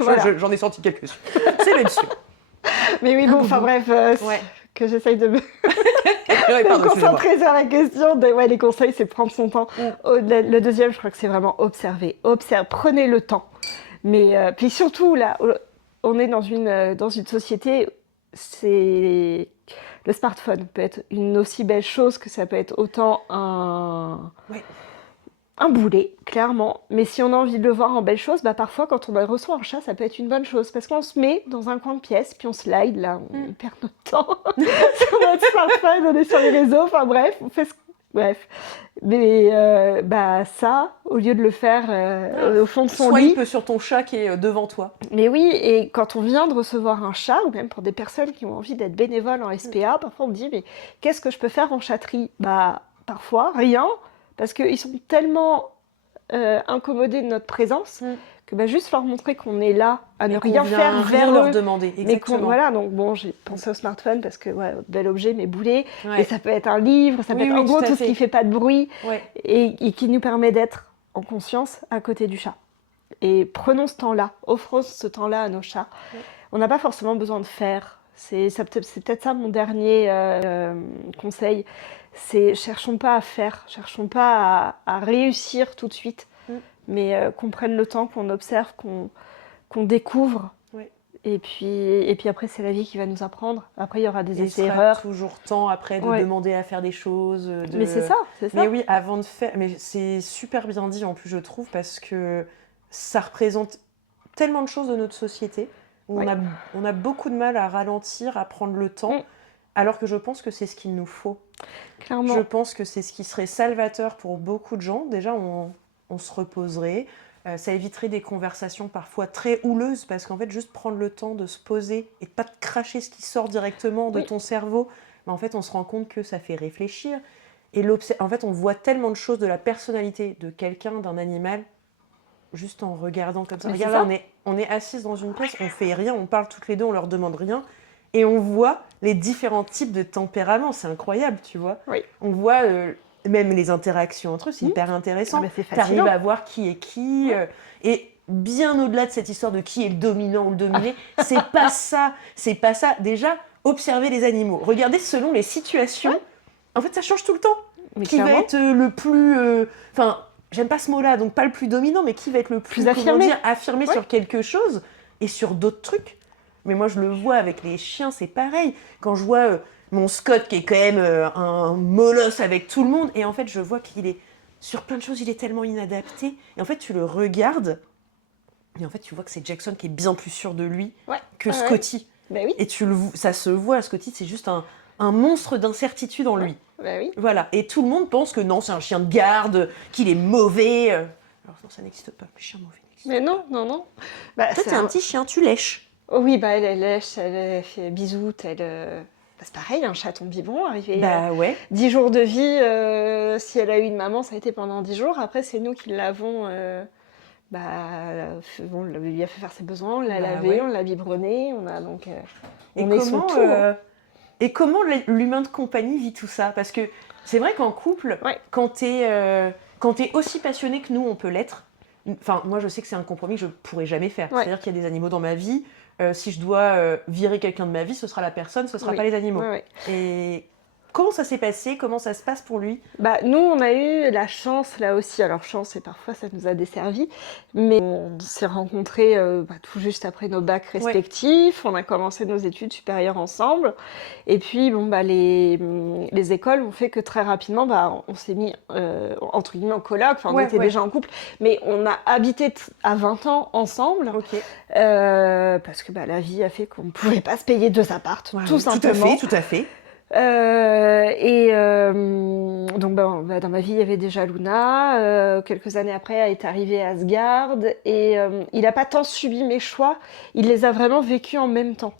Voilà. J'en ai sorti quelques-uns. C'est même sûr. Mais oui, bon, enfin bref, Ouais. que j'essaye de me Ouais, pardon, me excusez-moi. concentrer sur la question. Les conseils, c'est prendre son temps. Le deuxième, je crois que c'est vraiment observer. Prenez le temps. Mais puis surtout, là, on est dans une société, c'est... Le smartphone peut être une aussi belle chose que ça peut être autant Ouais. un boulet, clairement. Mais si on a envie de le voir en belle chose, bah parfois quand on reçoit un chat, ça peut être une bonne chose. Parce qu'on se met dans un coin de pièce, puis on slide, là, on perd notre temps sur notre smartphone, on est sur les réseaux, enfin bref, on fait ce... Bref. Mais bah ça, au lieu de le faire au fond de son lit... Swipe sur ton chat qui est devant toi. Mais oui, et quand on vient de recevoir un chat, ou même pour des personnes qui ont envie d'être bénévoles en SPA, parfois on me dit, mais qu'est-ce que je peux faire en chatterie? Bah, parfois, rien, parce qu'ils sont tellement incommodés de notre présence que bah, juste leur montrer qu'on est là, à ne rien faire vers leur eux. demander, Mais exactement. voilà, donc bon, j'ai pensé au smartphone parce que, ouais, bel objet, mais boulet. Ouais. Et ça peut être un livre, ça peut être en gros tout ce qui fait pas de bruit et qui nous permet d'être en conscience à côté du chat. Et prenons ce temps-là, offrons ce temps-là à nos chats. On n'a pas forcément besoin de faire. C'est peut-être ça mon dernier conseil. C'est cherchons pas à faire, cherchons pas à réussir tout de suite, mais qu'on prenne le temps, qu'on observe, qu'on découvre. Et puis après, c'est la vie qui va nous apprendre. Après, il y aura des essais-erreurs. Il sera toujours temps après de demander à faire des choses. Mais c'est ça. Mais oui, avant de faire... Mais c'est super bien dit, en plus, je trouve, parce que ça représente tellement de choses de notre société. Où on a beaucoup de mal à ralentir, à prendre le temps, alors que je pense que c'est ce qu'il nous faut. Clairement. Je pense que c'est ce qui serait salvateur pour beaucoup de gens. Déjà, on se reposerait. Ça éviterait des conversations parfois très houleuses, parce qu'en fait, juste prendre le temps de se poser et de pas te cracher ce qui sort directement de ton cerveau, mais en fait, on se rend compte que ça fait réfléchir. Et en fait, on voit tellement de choses de la personnalité de quelqu'un, d'un animal, juste en regardant comme ça. Mais regarde, là, on est assises dans une pièce, on fait rien, on parle toutes les deux, on leur demande rien, et on voit les différents types de tempéraments. C'est incroyable, tu vois. On voit même les interactions entre eux, c'est hyper intéressant. Tu arrives à voir qui est qui, et bien au-delà de cette histoire de qui est le dominant ou le dominé, c'est pas ça. Déjà, observer les animaux, regardez selon les situations. En fait, ça change tout le temps. Mais qui va être le plus... Enfin, j'aime pas ce mot-là, donc pas le plus dominant, mais qui va être le plus affirmé sur quelque chose et sur d'autres trucs. Mais moi, je le vois avec les chiens, c'est pareil. Quand je vois mon Scott, qui est quand même un molosse avec tout le monde, et en fait, je vois qu'il est... Sur plein de choses, il est tellement inadapté. Et en fait, tu le regardes, et en fait, tu vois que c'est Jackson qui est bien plus sûr de lui que Scotty. Bah oui. Et ça se voit, Scotty, c'est juste un monstre d'incertitude en lui. Bah oui. Voilà. Et tout le monde pense que non, c'est un chien de garde, qu'il est mauvais. Alors non, ça n'existe pas. Les chiens mauvais n'existent pas. Mais non. Bah, toi, t'es un petit chien, tu lèches. Oh oui, bah elle lèche, elle fait bisous, c'est pareil, un chaton biberon arrivé 10 jours de vie, si elle a eu une maman, ça a été pendant 10 jours. Après, c'est nous qui l'avons... on lui a fait faire ses besoins, on l'a lavé, on l'a biberonné, on a donc... on est son tout. Et comment l'humain de compagnie vit tout ça? Parce que c'est vrai qu'en couple, quand t'es aussi passionné que nous, on peut l'être. Enfin, moi, je sais que c'est un compromis que je pourrais jamais faire. C'est-à-dire qu'il y a des animaux dans ma vie. Si je dois virer quelqu'un de ma vie, ce sera la personne, ce sera pas les animaux. Et comment ça s'est passé? Comment ça se passe pour lui? Bah, nous, on a eu la chance, là aussi. Alors, chance, et parfois, ça nous a desservi. Mais on s'est rencontrés tout juste après nos bacs respectifs. On a commencé nos études supérieures ensemble. Et puis, les écoles ont fait que très rapidement, on s'est mis, entre guillemets, en coloc. Enfin, on était déjà en couple. Mais on a habité à 20 ans ensemble. Parce que la vie a fait qu'on ne pouvait pas se payer 2 appartes, tout simplement. Tout à fait. Donc dans ma vie il y avait déjà Luna, quelques années après est arrivé Asgard et il n'a pas tant subi mes choix, il les a vraiment vécus en même temps.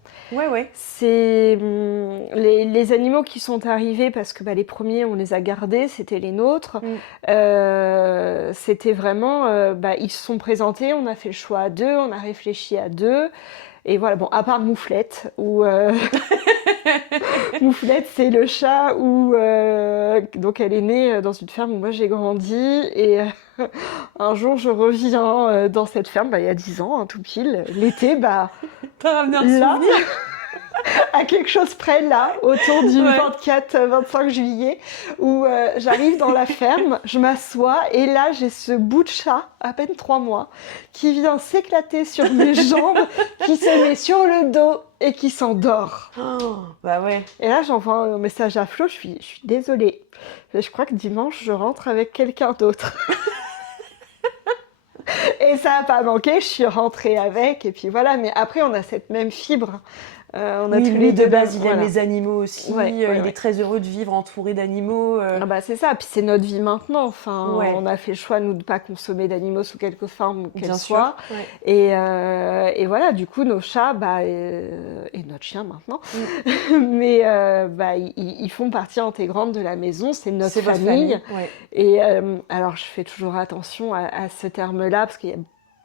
C'est les animaux qui sont arrivés parce que les premiers on les a gardés, c'était les nôtres. C'était vraiment ils se sont présentés, on a fait le choix à 2, on a réfléchi à 2. Et voilà, à part Mouflette, où Mouflette, c'est le chat où donc elle est née dans une ferme où moi j'ai grandi et un jour je reviens dans cette ferme, il y a 10 ans, tout pile, l'été, T'as ramené un là, souvenir à quelque chose près là, autour du 24-25 juillet, où j'arrive dans la ferme, je m'assois et là j'ai ce bout de chat, à peine 3 mois, qui vient s'éclater sur mes jambes, qui se met sur le dos et qui s'endort. Bah ouais. Et là j'envoie un message à Flo, je suis désolée, je crois que dimanche je rentre avec quelqu'un d'autre. Et ça n'a pas manqué, je suis rentrée avec, et puis voilà, mais après on a cette même fibre. On a tous les deux de base, il aime les animaux aussi, il est très heureux de vivre entouré d'animaux. C'est ça, puis c'est notre vie maintenant, on a fait le choix, nous, de ne pas consommer d'animaux sous quelque forme qu'elle soit. Et voilà, du coup, nos chats, et notre chien maintenant, mais ils font partie intégrante de la maison, c'est notre famille. Et alors, je fais toujours attention à ce terme-là, parce qu'il y a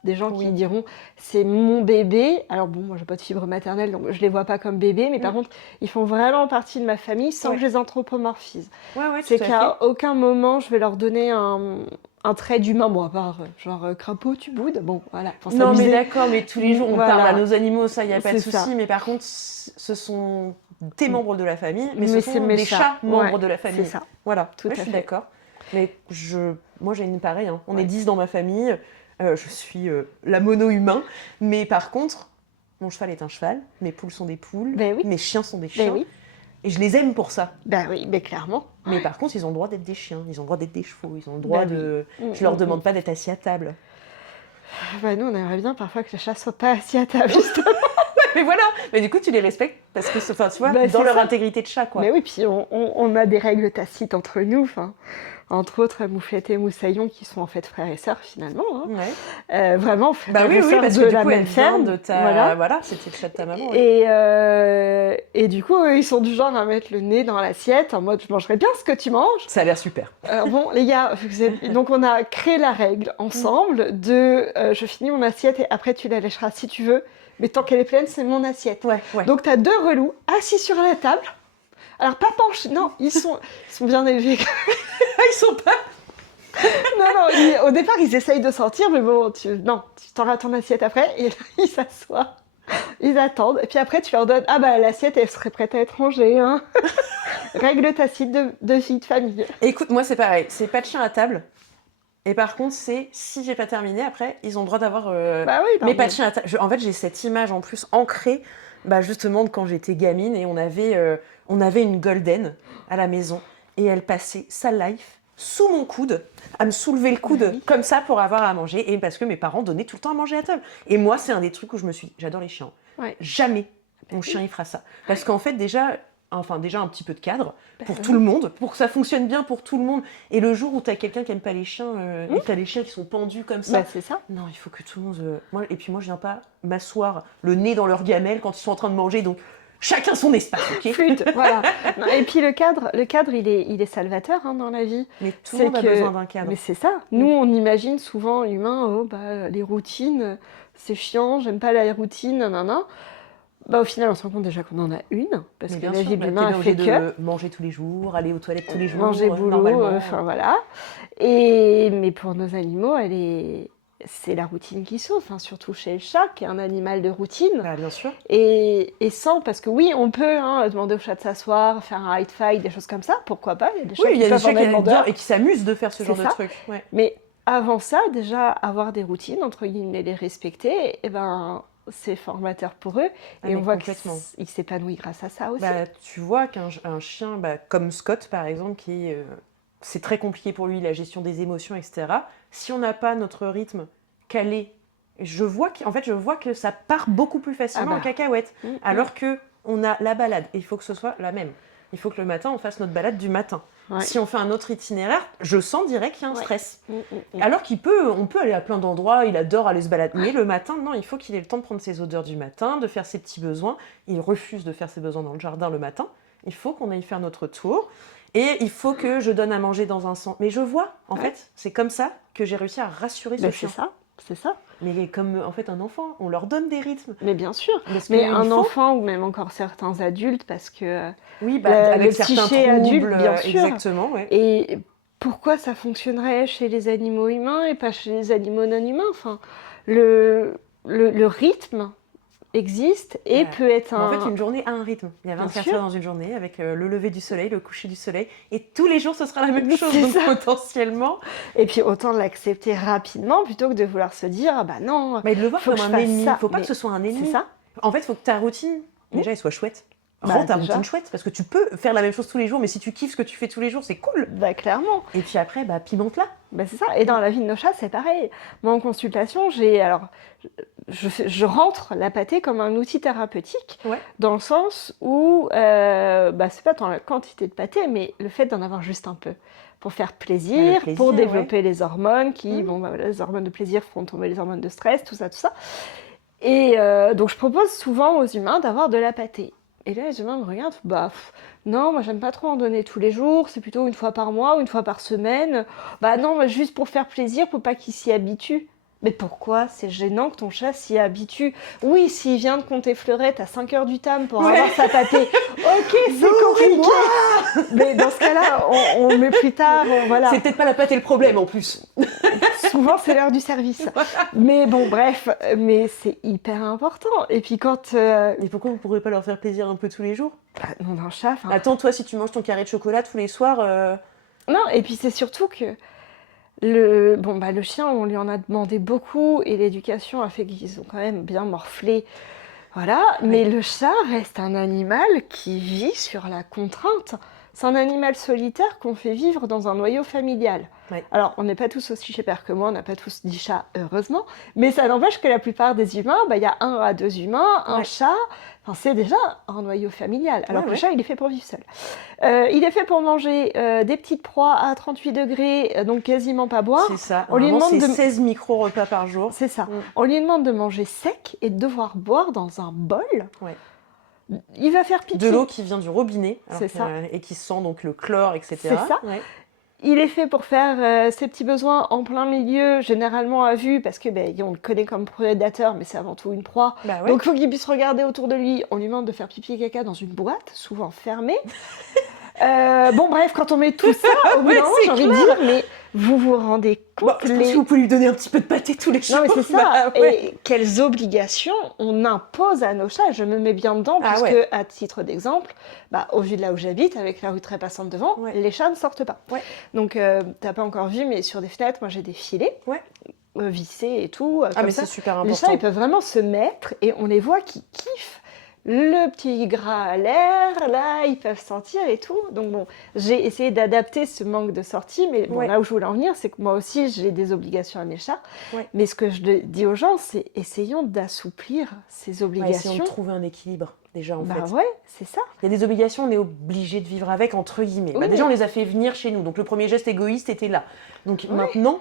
des gens qui diront c'est mon bébé. Alors bon, moi j'ai pas de fibre maternelle, donc je les vois pas comme bébé, mais par contre, ils font vraiment partie de ma famille sans que je les anthropomorphise. C'est qu'à aucun moment je vais leur donner un trait d'humain, bon, à part genre crapaud, tu boudes, bon, voilà. Non, mais d'accord, mais tous les jours on parle à nos animaux, ça, il n'y a pas de souci, mais par contre, ce sont tes membres de la famille, mais ce sont des chats membres de la famille. C'est ça. Voilà, tout à fait. Je suis d'accord. Mais moi j'ai une pareille, on est 10 dans ma famille. Je suis la mono-humain, mais par contre, mon cheval est un cheval, mes poules sont des poules, mes chiens sont des chiens, et je les aime pour ça. Oui, mais clairement. Mais par contre, ils ont le droit d'être des chiens, ils ont le droit d'être des chevaux, ils ont le droit de... Je leur demande pas d'être assis à table. Nous, on aimerait bien parfois que les chats soient pas assis à table, justement. Mais voilà, mais du coup, tu les respectes, parce que, tu vois, dans leur intégrité de chat, quoi. Mais oui, puis on a des règles tacites entre nous, entre autres Mouflette et Moussaillon qui sont en fait frères et sœurs finalement. Vraiment frères et sœurs de la même ferme. Voilà, c'était le chat de ta maman. Et du coup, ils sont du genre à mettre le nez dans l'assiette en mode je mangerai bien ce que tu manges. Ça a l'air super. Bon, les gars, donc on a créé la règle ensemble de je finis mon assiette et après tu la lècheras si tu veux, mais tant qu'elle est pleine, c'est mon assiette. Donc t'as 2 relous assis sur la table. Alors, pas penchés, non, ils sont bien élevés. Ils sont pas... Non, au départ, ils essayent de sortir, mais bon, tu t'auras ton assiette après, et là, ils s'assoient, ils attendent, et puis après, tu leur donnes, l'assiette, elle serait prête à être rangée, hein. Règle tacite de vie de famille. Écoute, moi, c'est pareil, c'est pas de chien à table, et par contre, si j'ai pas terminé, après, ils ont le droit d'avoir... mais pas de chien à table. En fait, j'ai cette image, en plus, ancrée, justement, de quand j'étais gamine, et on avait une golden à la maison et elle passait sa life sous mon coude, à me soulever le coude comme ça pour avoir à manger, et parce que mes parents donnaient tout le temps à manger à table. Et moi, c'est un des trucs où je me suis dit, j'adore les chiens. Jamais mon chien il fera ça. Parce qu'en fait, déjà un petit peu de cadre pour tout le monde, pour que ça fonctionne bien pour tout le monde. Et le jour où tu as quelqu'un qui n'aime pas les chiens, et tu as les chiens qui sont pendus comme ça, c'est ça. Non, il faut que tout le monde... Et puis moi, je viens pas m'asseoir le nez dans leur gamelle quand ils sont en train de manger, donc chacun son espace, ok. Flûte, voilà. Et puis le cadre, il est salvateur dans la vie. Mais tout le monde a besoin d'un cadre. Mais c'est ça. Nous, on imagine souvent l'humain, les routines, c'est chiant, j'aime pas la routine, nanana. Au final, on se rend compte déjà qu'on en a une, parce que la vie de l'humain fait que manger tous les jours, aller aux toilettes tous les jours, manger boulot, voilà. Mais pour nos animaux, c'est la routine qui sauve, surtout chez le chat, qui est un animal de routine. Bien sûr. Et sans, parce que oui, on peut demander au chat de s'asseoir, faire un hide fight, des choses comme ça, pourquoi pas. Il y a des chats qui peuvent en être demandeurs et qui s'amusent de faire ce genre de trucs. Mais avant ça, déjà, avoir des routines, entre guillemets, les respecter, c'est formateur pour eux. Et on voit qu'ils s'épanouissent grâce à ça aussi. Tu vois qu'un chien, comme Scott, par exemple, c'est très compliqué pour lui, la gestion des émotions, etc. Si on n'a pas notre rythme calé, je vois que ça part beaucoup plus facilement en cacahuète. Alors qu'on a la balade, et il faut que ce soit la même. Il faut que le matin, on fasse notre balade du matin. Si on fait un autre itinéraire, je sens direct qu'il y a un stress. Alors on peut aller à plein d'endroits, il adore aller se balader. Mais le matin, non, il faut qu'il ait le temps de prendre ses odeurs du matin, de faire ses petits besoins. Il refuse de faire ses besoins dans le jardin le matin. Il faut qu'on aille faire notre tour. Et il faut que je donne à manger dans un centre. Mais je vois, en fait, c'est comme ça que j'ai réussi à rassurer ce chien. C'est ça. C'est ça. Mais comme en fait un enfant, on leur donne des rythmes. Mais bien sûr. Mais un enfant ou même encore certains adultes, parce que oui, avec certains troubles, adulte, bien sûr. Exactement. Ouais. Et pourquoi ça fonctionnerait chez les animaux humains et pas chez les animaux non humains? Enfin, le rythme existe et peut être En fait, une journée a un rythme. Il y a 24 heures dans une journée avec le lever du soleil, le coucher du soleil. Et tous les jours, ce sera la même chose, donc potentiellement. Et puis, autant l'accepter rapidement plutôt que de vouloir se dire, ah bah non, mais de le voir comme un ennemi. Il ne faut pas que ce soit un ennemi. C'est ça. En fait, il faut que ta routine, déjà, elle soit chouette. Rends ta routine chouette, parce que tu peux faire la même chose tous les jours, mais si tu kiffes ce que tu fais tous les jours, c'est cool. Bah clairement. Et puis après, pimente-la. Bah c'est ça. Et dans la vie de nos chats, c'est pareil. Moi, en consultation, je rentre la pâtée comme un outil thérapeutique, dans le sens où c'est pas tant la quantité de pâté, mais le fait d'en avoir juste un peu. Pour faire plaisir, pour développer les hormones qui, les hormones de plaisir feront tomber les hormones de stress, tout ça. Et donc, je propose souvent aux humains d'avoir de la pâtée. Et là, les humains me regardent, non, moi j'aime pas trop en donner tous les jours, c'est plutôt une fois par mois ou une fois par semaine. Non, juste pour faire plaisir, pour pas qu'il s'y habitue. Mais pourquoi? C'est gênant que ton chat s'y habitue. Oui, s'il vient de compter fleurettes à 5h du tam pour avoir sa pâtée, ok, c'est compliqué. Mais dans ce cas-là, on met plus tard, voilà. C'est peut-être pas la pâtée le problème en plus. Souvent, c'est l'heure du service. Mais bon, bref, mais c'est hyper important. Et puis quand... Mais pourquoi vous pourrez pas leur faire plaisir un peu tous les jours? Non, d'un chat... Attends, toi, si tu manges ton carré de chocolat tous les soirs... Non, et puis c'est surtout que... Le chien, on lui en a demandé beaucoup et l'éducation a fait qu'ils ont quand même bien morflé. Voilà, mais le chat reste un animal qui vit sur la contrainte. C'est un animal solitaire qu'on fait vivre dans un noyau familial. Ouais. Alors, on n'est pas tous aussi pères que moi, on n'a pas tous 10 chats, heureusement, mais ça n'empêche que la plupart des humains, il y a 1 à 2 humains, un chat, c'est déjà un noyau familial. Alors que le chat, il est fait pour vivre seul. Il est fait pour manger des petites proies à 38 degrés, donc quasiment pas boire. C'est ça, on lui demande 16 micro-repas par jour. C'est ça. On lui demande de manger sec et de devoir boire dans un bol. Ouais. Il va faire pipi. De l'eau qui vient du robinet, c'est ça. Et qui sent donc le chlore, etc. C'est ça. Ouais. Il est fait pour faire ses petits besoins en plein milieu, généralement à vue, parce que on le connaît comme prédateur, mais c'est avant tout une proie. Donc il faut qu'il puisse regarder autour de lui. On lui demande de faire pipi et caca dans une boîte, souvent fermée. Bref, quand on met tout ça, au bout d'un moment, j'ai envie de dire, mais vous vous rendez compte je pense que vous pouvez lui donner un petit peu de pâté tous les jours. Non, mais c'est ça. Et quelles obligations on impose à nos chats. Je me mets bien dedans, puisque, à titre d'exemple, au vu de là où j'habite, avec la rue très passante devant, les chats ne sortent pas. Ouais. Donc, t'as pas encore vu, mais sur des fenêtres, moi, j'ai des filets. Ouais. Vissés et tout. Mais c'est super important. Les chats, ils peuvent vraiment se mettre, et on les voit qui kiffent. Le petit gras à l'air, là, ils peuvent sortir et tout. Donc j'ai essayé d'adapter ce manque de sortie, mais là où je voulais en venir, c'est que moi aussi, j'ai des obligations à mes chats. Ouais. Mais ce que je dis aux gens, c'est essayons d'assouplir ces obligations. Essayons de trouver un équilibre, déjà, en fait. Ouais, c'est ça. Il y a des obligations, on est obligé de vivre avec, entre guillemets. Déjà, on les a fait venir chez nous, donc le premier geste égoïste était là. Donc maintenant...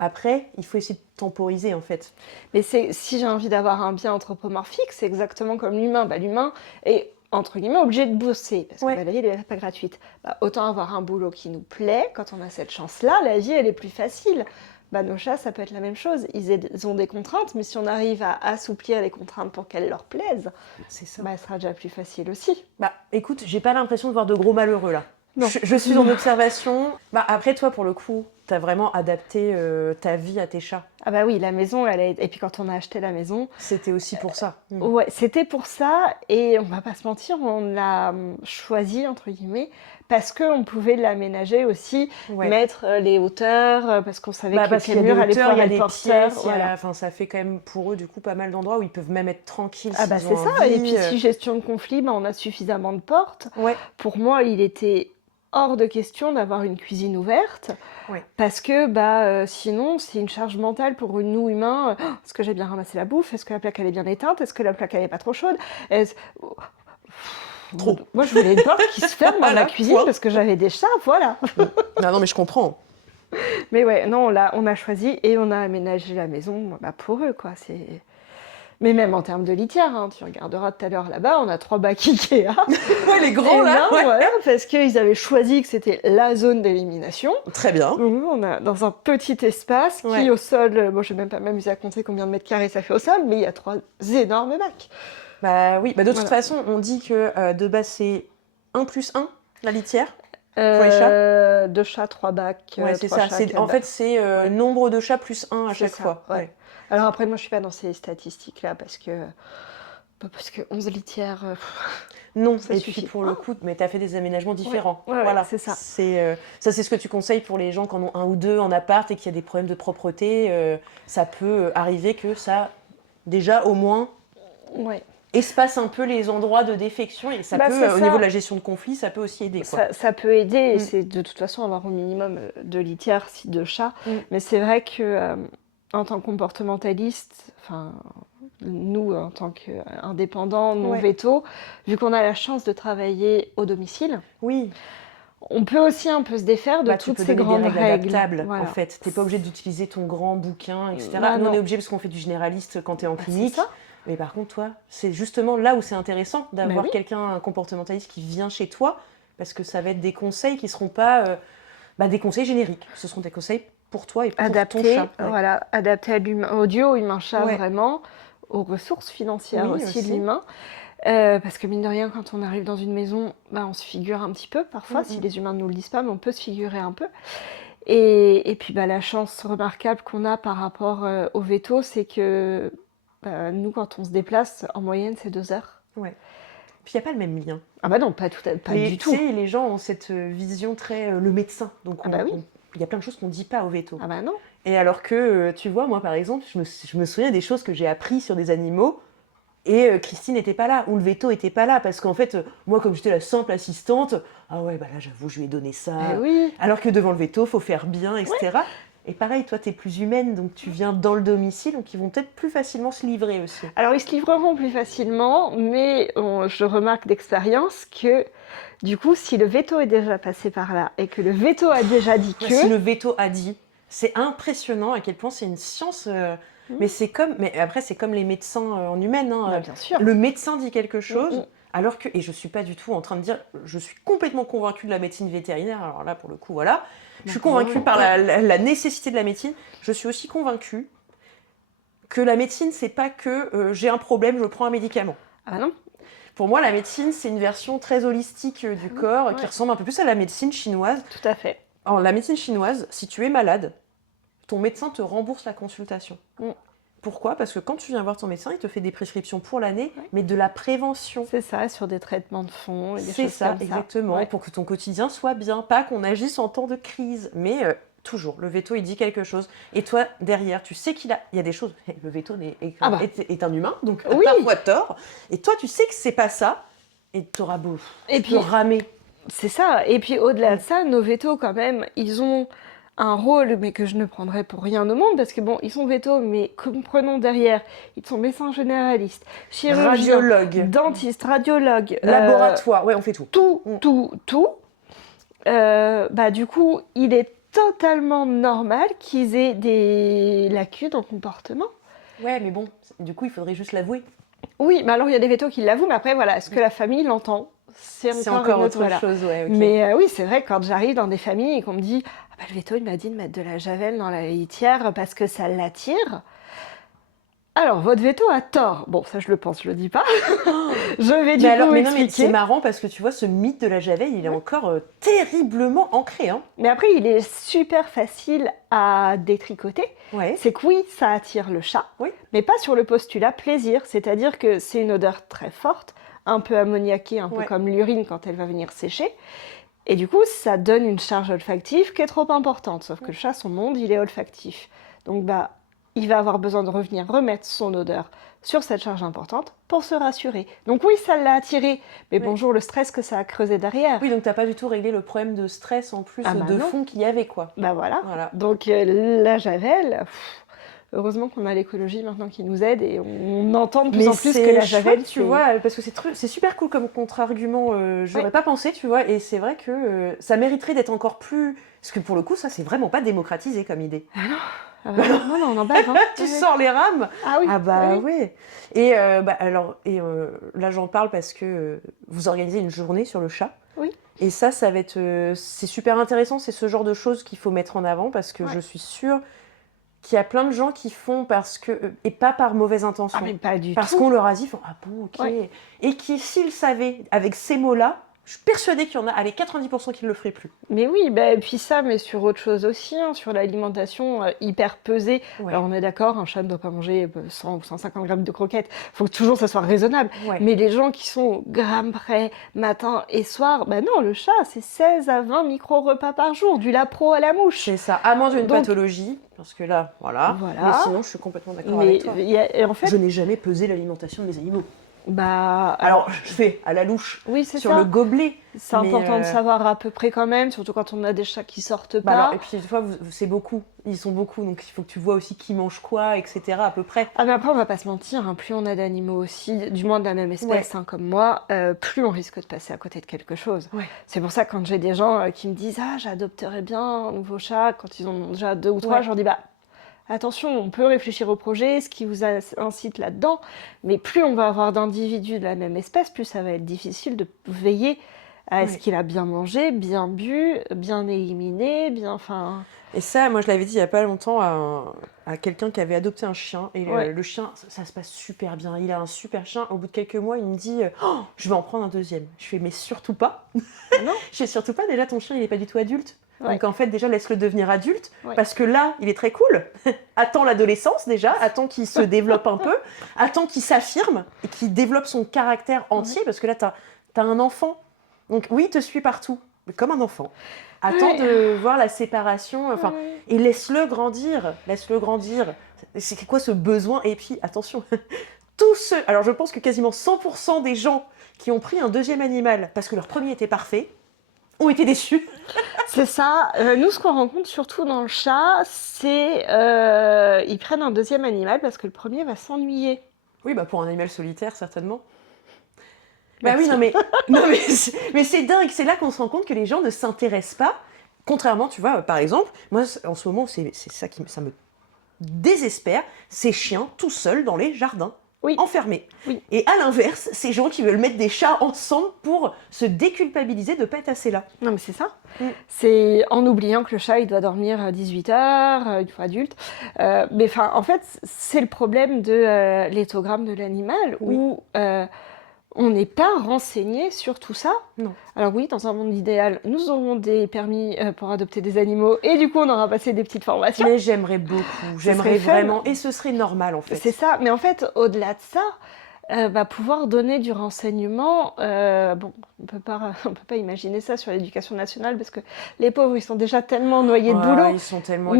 Après, il faut essayer de temporiser, en fait. Mais si j'ai envie d'avoir un bien anthropomorphique, c'est exactement comme l'humain. L'humain est, entre guillemets, obligé de bosser, parce que la vie, elle n'est pas gratuite. Autant avoir un boulot qui nous plaît, quand on a cette chance-là, la vie, elle est plus facile. Nos chats, ça peut être la même chose. Ils ont des contraintes, mais si on arrive à assouplir les contraintes pour qu'elles leur plaisent, c'est ça. Elle sera déjà plus facile aussi. Écoute, j'ai pas l'impression de voir de gros malheureux, là. Non. Je suis en observation. Après, toi, pour le coup, t'as vraiment adapté ta vie à tes chats. Ah oui, la maison, et puis quand on a acheté la maison... C'était aussi pour ça. Ouais, c'était pour ça, et on va pas se mentir, on l'a choisi, entre guillemets, parce qu'on pouvait l'aménager aussi, mettre les hauteurs, parce qu'on savait que les murs allaient pouvoir être porteurs. Ça fait quand même pour eux, du coup, pas mal d'endroits où ils peuvent même être tranquilles. C'est ça, et puis si gestion de conflit, on a suffisamment de portes. Ouais. Pour moi, il était... hors de question d'avoir une cuisine ouverte, parce que sinon c'est une charge mentale pour nous humains. Est-ce que j'ai bien ramassé la bouffe? Est-ce que la plaque elle est bien éteinte? Est-ce que la plaque elle est pas trop chaude? Trop. Moi je voulais une porte qui se ferme dans la cuisine parce que j'avais des chats, voilà. Non mais je comprends. Mais on a choisi et on a aménagé la maison pour eux, quoi. Mais même en termes de litière, hein, tu regarderas tout à l'heure là-bas, on a 3 bacs Ikea. Ouais, les grands là. Ouais. Voilà, parce qu'ils avaient choisi que c'était la zone d'élimination. Très bien. Donc on a dans un petit espace qui au sol, bon je vais même pas m'amuser à compter combien de mètres carrés ça fait au sol, mais il y a 3 énormes bacs. Bah oui, de toute façon, on dit que de base c'est 1+1 la litière. Pour les chats 2 chats, 3 bacs. Ouais, c'est ça. En fait, c'est nombre de chats plus 1 à chaque fois. Ouais. Alors après, moi, je suis pas dans ces statistiques-là parce que 11 litières. Non, ça suffit. Puis pour le coup, mais tu as fait des aménagements différents. Voilà, c'est ça. Ça, c'est ce que tu conseilles pour les gens qui en ont 1 ou 2 en appart et qu'il y a des problèmes de propreté. Ça peut arriver que ça, déjà au moins. Ouais. Espace un peu les endroits de défection et ça peut, au niveau de la gestion de conflit, ça peut aussi aider. Quoi. Ça peut aider et c'est de toute façon avoir au minimum 2 litières, si 2 chats. Mais c'est vrai que en tant que comportementaliste, nous en tant qu'indépendants, non veto, vu qu'on a la chance de travailler au domicile, on peut aussi un peu se défaire de toutes ces grandes règles. Voilà. En fait, t'es pas obligé d'utiliser ton grand bouquin, etc. Nous, on est obligé parce qu'on fait du généraliste quand t'es en clinique. Mais par contre, toi, c'est justement là où c'est intéressant d'avoir un comportementaliste qui vient chez toi, parce que ça va être des conseils qui ne seront pas des conseils génériques. Ce seront des conseils pour toi et pour ton chat. Voilà, adaptés à l'humain, au duo humain-chat vraiment, aux ressources financières aussi de l'humain. Parce que mine de rien, quand on arrive dans une maison, on se figure un petit peu parfois, si les humains ne nous le disent pas, mais on peut se figurer un peu. Et puis la chance remarquable qu'on a par rapport au veto, c'est que nous, quand on se déplace, en moyenne, c'est 2 heures. Ouais. Puis il n'y a pas le même lien. Ah bah non, pas du tout. Tu sais, les gens ont cette vision très le médecin. Donc il y a plein de choses qu'on ne dit pas au veto. Ah bah non. Et alors que, tu vois, moi par exemple, je me souviens des choses que j'ai appris sur des animaux et Christine n'était pas là, ou le veto n'était pas là. Parce qu'en fait, moi, comme j'étais la simple assistante, ah ouais, là, j'avoue, je lui ai donné ça. Alors que devant le veto, il faut faire bien, etc. Et pareil, toi, tu es plus humaine, donc tu viens dans le domicile, donc ils vont peut-être plus facilement se livrer aussi. Alors, ils se livreront plus facilement, mais je remarque d'expérience que, du coup, si le veto est déjà passé par là et que le veto a déjà dit que... Si le veto a dit, c'est impressionnant à quel point c'est une science... Mais après, c'est comme les médecins en humaine. Bien sûr. Le médecin dit quelque chose... Alors que, et je suis pas du tout en train de dire, je suis complètement convaincue de la médecine vétérinaire, alors là pour le coup voilà, je suis convaincue par la nécessité de la médecine, je suis aussi convaincue que la médecine c'est pas que j'ai un problème, je prends un médicament. Ah non. Pour moi la médecine c'est une version très holistique du corps qui ressemble un peu plus à la médecine chinoise. Tout à fait. Alors la médecine chinoise, si tu es malade, ton médecin te rembourse la consultation. Pourquoi ? Parce que quand tu viens voir ton médecin, il te fait des prescriptions pour l'année, mais de la prévention. C'est ça, sur des traitements de fond et des choses comme ça. C'est ça, exactement, pour que ton quotidien soit bien. Pas qu'on agisse en temps de crise, mais toujours, le veto, il dit quelque chose. Et toi, derrière, tu sais il y a des choses... Le veto est un humain, donc parfois tort. Et toi, tu sais que c'est pas ça, et t'auras beau te ramer. C'est ça. Et puis, au-delà de ça, nos vétos, quand même, ils ont... un rôle, mais que je ne prendrais pour rien au monde, parce que bon, ils sont vétos, mais comprenons derrière, ils sont médecins généralistes, chirurgiens, radiologues, dentistes, radiologues, laboratoire, on fait tout. Tout. Du coup, il est totalement normal qu'ils aient des lacunes en comportement. Ouais, mais bon, du coup, il faudrait juste l'avouer. Oui, mais alors il y a des vétos qui l'avouent, mais après, voilà, est-ce que la famille l'entend ? C'est encore autre chose, ouais. Okay. Mais oui, c'est vrai, quand j'arrive dans des familles et qu'on me dit « le veto, il m'a dit de mettre de la javel dans la litière parce que ça l'attire », alors, votre veto a tort. Bon, ça, je le pense, je le dis pas. Je vais du coup expliquer. Mais c'est marrant parce que tu vois, ce mythe de la javel, il est encore terriblement ancré. Mais après, il est super facile à détricoter. C'est que oui, ça attire le chat, mais pas sur le postulat plaisir. C'est-à-dire que c'est une odeur très forte, un peu ammoniaquée, un peu comme l'urine quand elle va venir sécher. Et du coup, ça donne une charge olfactive qui est trop importante. Sauf que le chat, son monde, il est olfactif. Donc, il va avoir besoin de revenir remettre son odeur sur cette charge importante pour se rassurer. Donc oui, ça l'a attiré, mais bonjour le stress que ça a creusé derrière. Oui, donc t'as pas du tout réglé le problème de stress en plus de fond qu'il y avait, quoi. Voilà. Donc la javel, heureusement qu'on a l'écologie maintenant qui nous aide et on entend de plus en plus que la javel, tu vois, parce que c'est super cool comme contre-argument. J'aurais pas pensé, tu vois, et c'est vrai que ça mériterait d'être encore plus Parce que pour le coup, ça, c'est vraiment pas démocratisé comme idée. Ah non, non, on en bave. Hein. Tu sors les rames. Ah oui. Ah bah oui. Et là, j'en parle parce que vous organisez une journée sur le chat. Oui. Et ça va être... c'est super intéressant, c'est ce genre de choses qu'il faut mettre en avant parce que je suis sûre qu'il y a plein de gens qui font parce que... et pas par mauvaise intention. Ah mais pas du tout. Parce qu'on leur a dit, ah bon, ok. Ouais. Et qui, s'ils savaient, avec ces mots-là, je suis persuadée qu'il y en a, allez, 90% qui ne le feraient plus. Mais oui, et puis ça, mais sur autre chose aussi, hein, sur l'alimentation hyper pesée. Ouais. Alors on est d'accord, un chat ne doit pas manger 100 ou 150 grammes de croquettes. Il faut que toujours ça soit raisonnable. Ouais. Mais les gens qui sont au gramme près, matin et soir, non, le chat, c'est 16 à 20 micro-repas par jour, du lapro à la mouche. C'est ça, à moins d'une pathologie, parce que là, voilà. Mais sinon, je suis complètement d'accord avec toi. En fait, je n'ai jamais pesé l'alimentation de mes animaux. Alors, je fais à la louche, sur ça. le gobelet. C'est important de savoir à peu près quand même, surtout quand on a des chats qui sortent pas. Et puis des fois, c'est beaucoup, ils sont beaucoup, donc il faut que tu vois aussi qui mange quoi, etc. à peu près. Ah mais après, on va pas se mentir, hein, plus on a d'animaux aussi, du moins de la même espèce comme moi, plus on risque de passer à côté de quelque chose. Ouais. C'est pour ça que quand j'ai des gens qui me disent « Ah, j'adopterais bien un nouveau chat », quand ils en ont déjà 2 ou 3, je leur dis « Attention, on peut réfléchir au projet, ce qui vous incite là-dedans, mais plus on va avoir d'individus de la même espèce, plus ça va être difficile de veiller à est-ce qu'il a bien mangé, bien bu, bien éliminé, enfin... Et ça, moi je l'avais dit il n'y a pas longtemps à quelqu'un qui avait adopté un chien, et le chien, ça se passe super bien, il a un super chien, au bout de quelques mois, il me dit « Je vais en prendre un deuxième ». Je fais « Mais surtout pas ». Non. Je fais « Surtout pas, déjà ton chien, il n'est pas du tout adulte ». Donc en fait, déjà, laisse-le devenir adulte, parce que là, il est très cool. Attends l'adolescence déjà, attends qu'il se développe un peu, attends qu'il s'affirme et qu'il développe son caractère entier, parce que là, t'as un enfant. Donc oui, il te suit partout, mais comme un enfant. Attends de voir la séparation, et laisse-le grandir, C'est quoi ce besoin? Et puis, attention, tous ceux... Alors je pense que quasiment 100% des gens qui ont pris un deuxième animal parce que leur premier était parfait, ont été déçus. C'est ça. Nous, ce qu'on rencontre surtout dans le chat, c'est ils prennent un deuxième animal parce que le premier va s'ennuyer. Oui, pour un animal solitaire, certainement. Oui, mais c'est dingue. C'est là qu'on se rend compte que les gens ne s'intéressent pas. Contrairement, tu vois, par exemple, moi, en ce moment, c'est ça ça me désespère, ces chiens tout seuls dans les jardins. Enfermés. Oui. Et à l'inverse, ces gens qui veulent mettre des chats ensemble pour se déculpabiliser de ne pas être assez là. Non, mais c'est ça. C'est en oubliant que le chat, il doit dormir à 18h, une fois adulte. Mais en fait, c'est le problème de l'éthogramme de l'animal, où on n'est pas renseigné sur tout ça. Non. Alors oui, dans un monde idéal, nous aurons des permis pour adopter des animaux et du coup, on aura passé des petites formations. Mais j'aimerais beaucoup, j'aimerais vraiment, et ce serait normal en fait. C'est ça, mais en fait, au-delà de ça, pouvoir donner du renseignement, on peut pas imaginer ça sur l'éducation nationale parce que les pauvres, ils sont déjà tellement noyés de boulot. Ils sont tellement...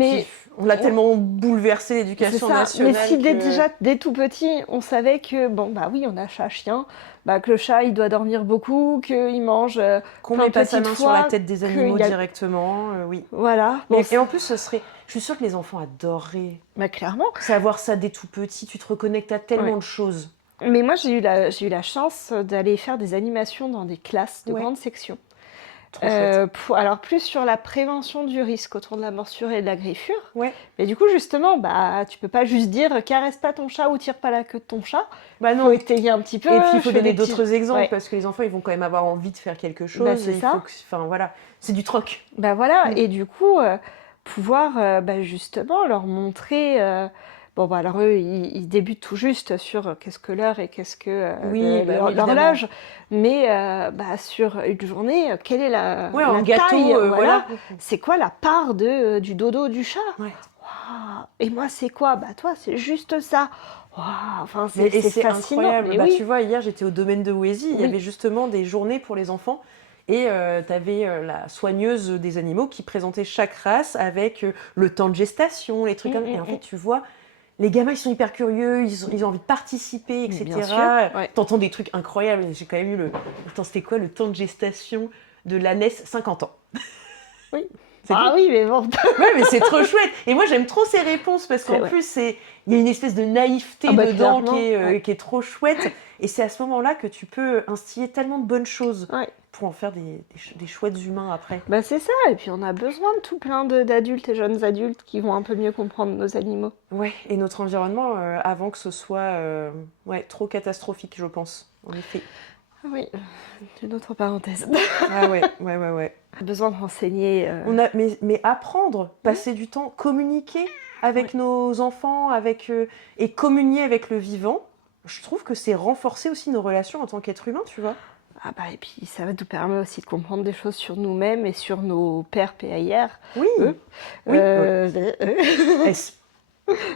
On a tellement bouleversé l'éducation nationale. Mais si déjà, dès tout petit, on savait que, on a chat, chien, que le chat, il doit dormir beaucoup, qu'il mange qu'on met pas sa main sur la tête des animaux directement, oui. Voilà. Et en plus, je suis sûre que les enfants adoreraient. Clairement. Savoir ça dès tout petit, tu te reconnectes à tellement de choses. Mais moi, j'ai eu la chance d'aller faire des animations dans des classes de grandes sections. Alors, plus sur la prévention du risque autour de la morsure et de la griffure. Mais du coup, justement, tu peux pas juste dire caresse pas ton chat ou tire pas la queue de ton chat. Non. Faut étayer un petit peu. Et puis, il faut donner d'autres exemples parce que les enfants, ils vont quand même avoir envie de faire quelque chose. C'est ça. C'est du troc. Et du coup, pouvoir justement leur montrer... alors eux, ils débutent tout juste sur qu'est-ce que l'heure et qu'est-ce que l'horloge. Mais sur une journée, quelle est la taille, c'est quoi la part du dodo du chat. Wow. Et moi, c'est quoi? Toi, c'est juste ça. Wow. C'est fascinant. Incroyable. Tu vois, hier, j'étais au domaine de Wézy. Il y avait justement des journées pour les enfants. Et tu avais la soigneuse des animaux qui présentait chaque race avec le temps de gestation, les trucs comme ça. Et en fait, tu vois... Les gamins, ils sont hyper curieux, ils ont envie de participer, etc. T'entends des trucs incroyables. J'ai quand même eu Attends, c'était quoi le temps de gestation de l'ânesse? 50 ans. Oui. Oui, mais bon. Mais c'est trop chouette. Et moi, j'aime trop ces réponses parce qu'en plus, il y a une espèce de naïveté dedans qui est trop chouette. Et c'est à ce moment-là que tu peux instiller tellement de bonnes choses. pour en faire des chouettes humains après. Bah c'est ça, et puis on a besoin de tout plein d'adultes et jeunes adultes qui vont un peu mieux comprendre nos animaux. Ouais, et notre environnement avant que ce soit trop catastrophique, je pense, en effet. Oui, une autre parenthèse. Ah ouais. On a besoin de renseigner. Mais apprendre, passer du temps, communiquer avec nos enfants, et communier avec le vivant, je trouve que c'est renforcer aussi nos relations en tant qu'être humain, tu vois. Ah bah et puis ça nous permet aussi de comprendre des choses sur nous-mêmes et sur nos pères PAIR. Oui. Eux. Oui.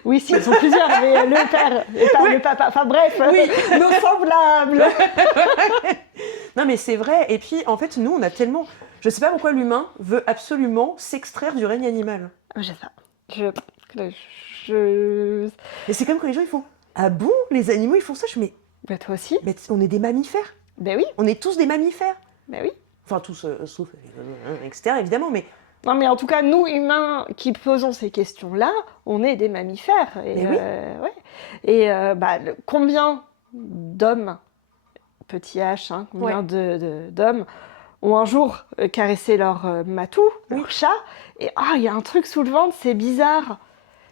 Oui, si, ils sont plusieurs, mais le père et pas le papa. Enfin bref, nos semblables. Non mais c'est vrai. Et puis en fait, nous, on a tellement... Je sais pas pourquoi l'humain veut absolument s'extraire du règne animal. J'ai ça. Mais c'est comme quand les gens ils font « Ah bon, les animaux ils font ça ?» Je me dis « Bah toi aussi ?» Mais on est des mammifères. Ben oui. On est tous des mammifères. Ben oui. Enfin tous, sauf externes évidemment, mais... Non mais en tout cas, nous humains qui posons ces questions-là, on est des mammifères. Et, et combien d'hommes, petit h, combien d'hommes ont un jour caressé leur matou, leur chat, et il y a un truc sous le ventre, c'est bizarre.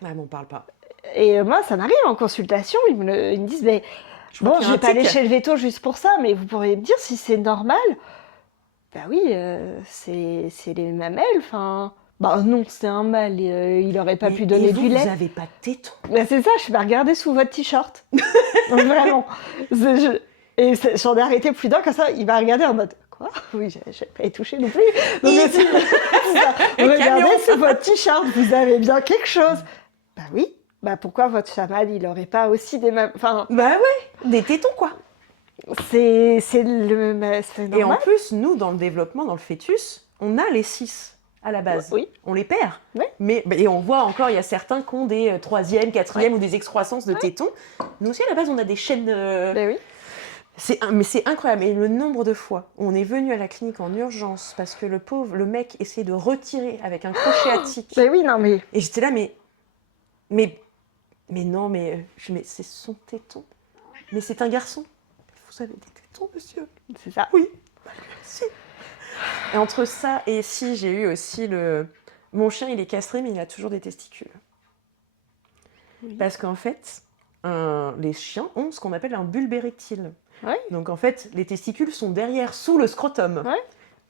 Ah, m'en parle pas. Et moi, ça m'arrive en consultation, ils me disent, mais bon, je vais pas aller chez le veto juste pour ça, mais vous pourriez me dire si c'est normal. Bah oui, c'est les mamelles, enfin... Bah non, c'est un mâle, il aurait pas pu donner du lait. Vous avez pas de tétons. Bah c'est ça, je vais regarder sous votre t-shirt. Donc vraiment. Et j'en ai arrêté plus d'un comme ça, il m'a regardé en mode... Quoi ? Oui, j'ai pas touché non plus. Donc regardez sous votre t-shirt, vous avez bien quelque chose. Bah oui. Bah pourquoi votre chamal, il aurait pas aussi des mamelles... Enfin... Bah ouais, des tétons quoi. C'est normal. Et en plus, nous, dans le développement, dans le fœtus, on a les 6 à la base. Oui. On les perd. Oui. Et on voit encore, il y a certains qui ont des 3e, 4e ou des excroissances de tétons. Nous aussi, à la base, on a des chaînes... Ben oui. Mais c'est incroyable. Et le nombre de fois où on est venu à la clinique en urgence parce que le mec essayait de retirer avec un crochet attique. Ben oui, non mais... Et j'étais là, mais non, mais c'est son téton. Mais c'est un garçon. Vous avez des tétons, monsieur? C'est ça. Oui. Si. Et entre ça et si, j'ai eu aussi mon chien, il est castré, mais il a toujours des testicules. Oui. Parce qu'en fait, les chiens ont ce qu'on appelle un bulbe érectile. Ouais. Donc en fait, les testicules sont derrière, sous le scrotum. Ouais.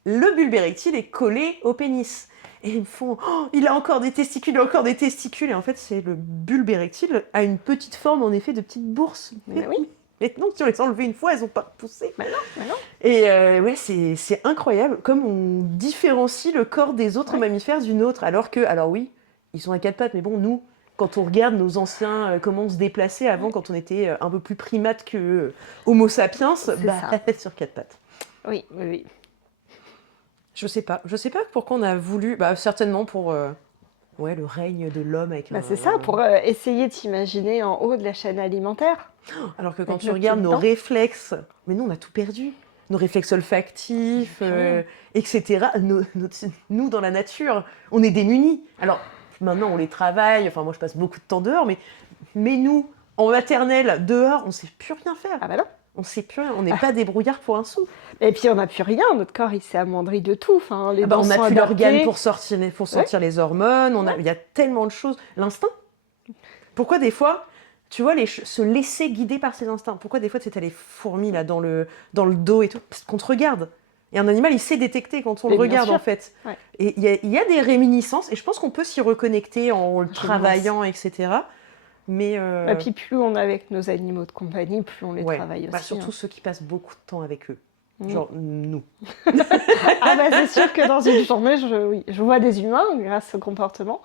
Le bulbe érectile est collé au pénis. Et ils me font « il a encore des testicules, il a encore des testicules !» Et en fait, c'est le bulbe érectile a une petite forme, en effet, de petite bourse. Mais oui. Et donc, si on les a enlevées une fois, elles n'ont pas repoussé. Mais non. Et c'est incroyable comme on différencie le corps des autres mammifères d'une autre. Alors oui, ils sont à 4 pattes, mais bon, nous, quand on regarde nos anciens, comment on se déplaçait avant, quand on était un peu plus primate que Homo sapiens, sur 4 pattes. Oui. Je sais pas pourquoi on a voulu, certainement pour le règne de l'homme avec c'est ça, pour essayer de s'imaginer en haut de la chaîne alimentaire. Alors que quand tu regardes nos réflexes, mais nous on a tout perdu. Nos réflexes olfactifs, etc. Nous dans la nature, on est démunis. Alors maintenant on les travaille, enfin moi je passe beaucoup de temps dehors, mais nous, en maternelle, dehors, on sait plus rien faire. Ah bah non. On sait plus rien, on n'est pas débrouillard pour un sou. Et puis on n'a plus rien, notre corps il s'est amoindri de tout. Enfin, les on n'a plus l'organe pour sortir les hormones, il y a tellement de choses. L'instinct. Pourquoi des fois, tu vois, se laisser guider par ses instincts. Pourquoi des fois, tu sais, t'as les fourmis là, dans le dos et tout, parce qu'on te regarde. Et un animal, il sait détecter quand on le regarde, en fait. Ouais. Et il y a des réminiscences, et je pense qu'on peut s'y reconnecter en le travaillant, etc. Mais Et puis plus on est avec nos animaux de compagnie, plus on les travaille aussi. Surtout ceux qui passent beaucoup de temps avec eux. Genre nous. C'est sûr que dans une journée, je vois des humains grâce au comportement,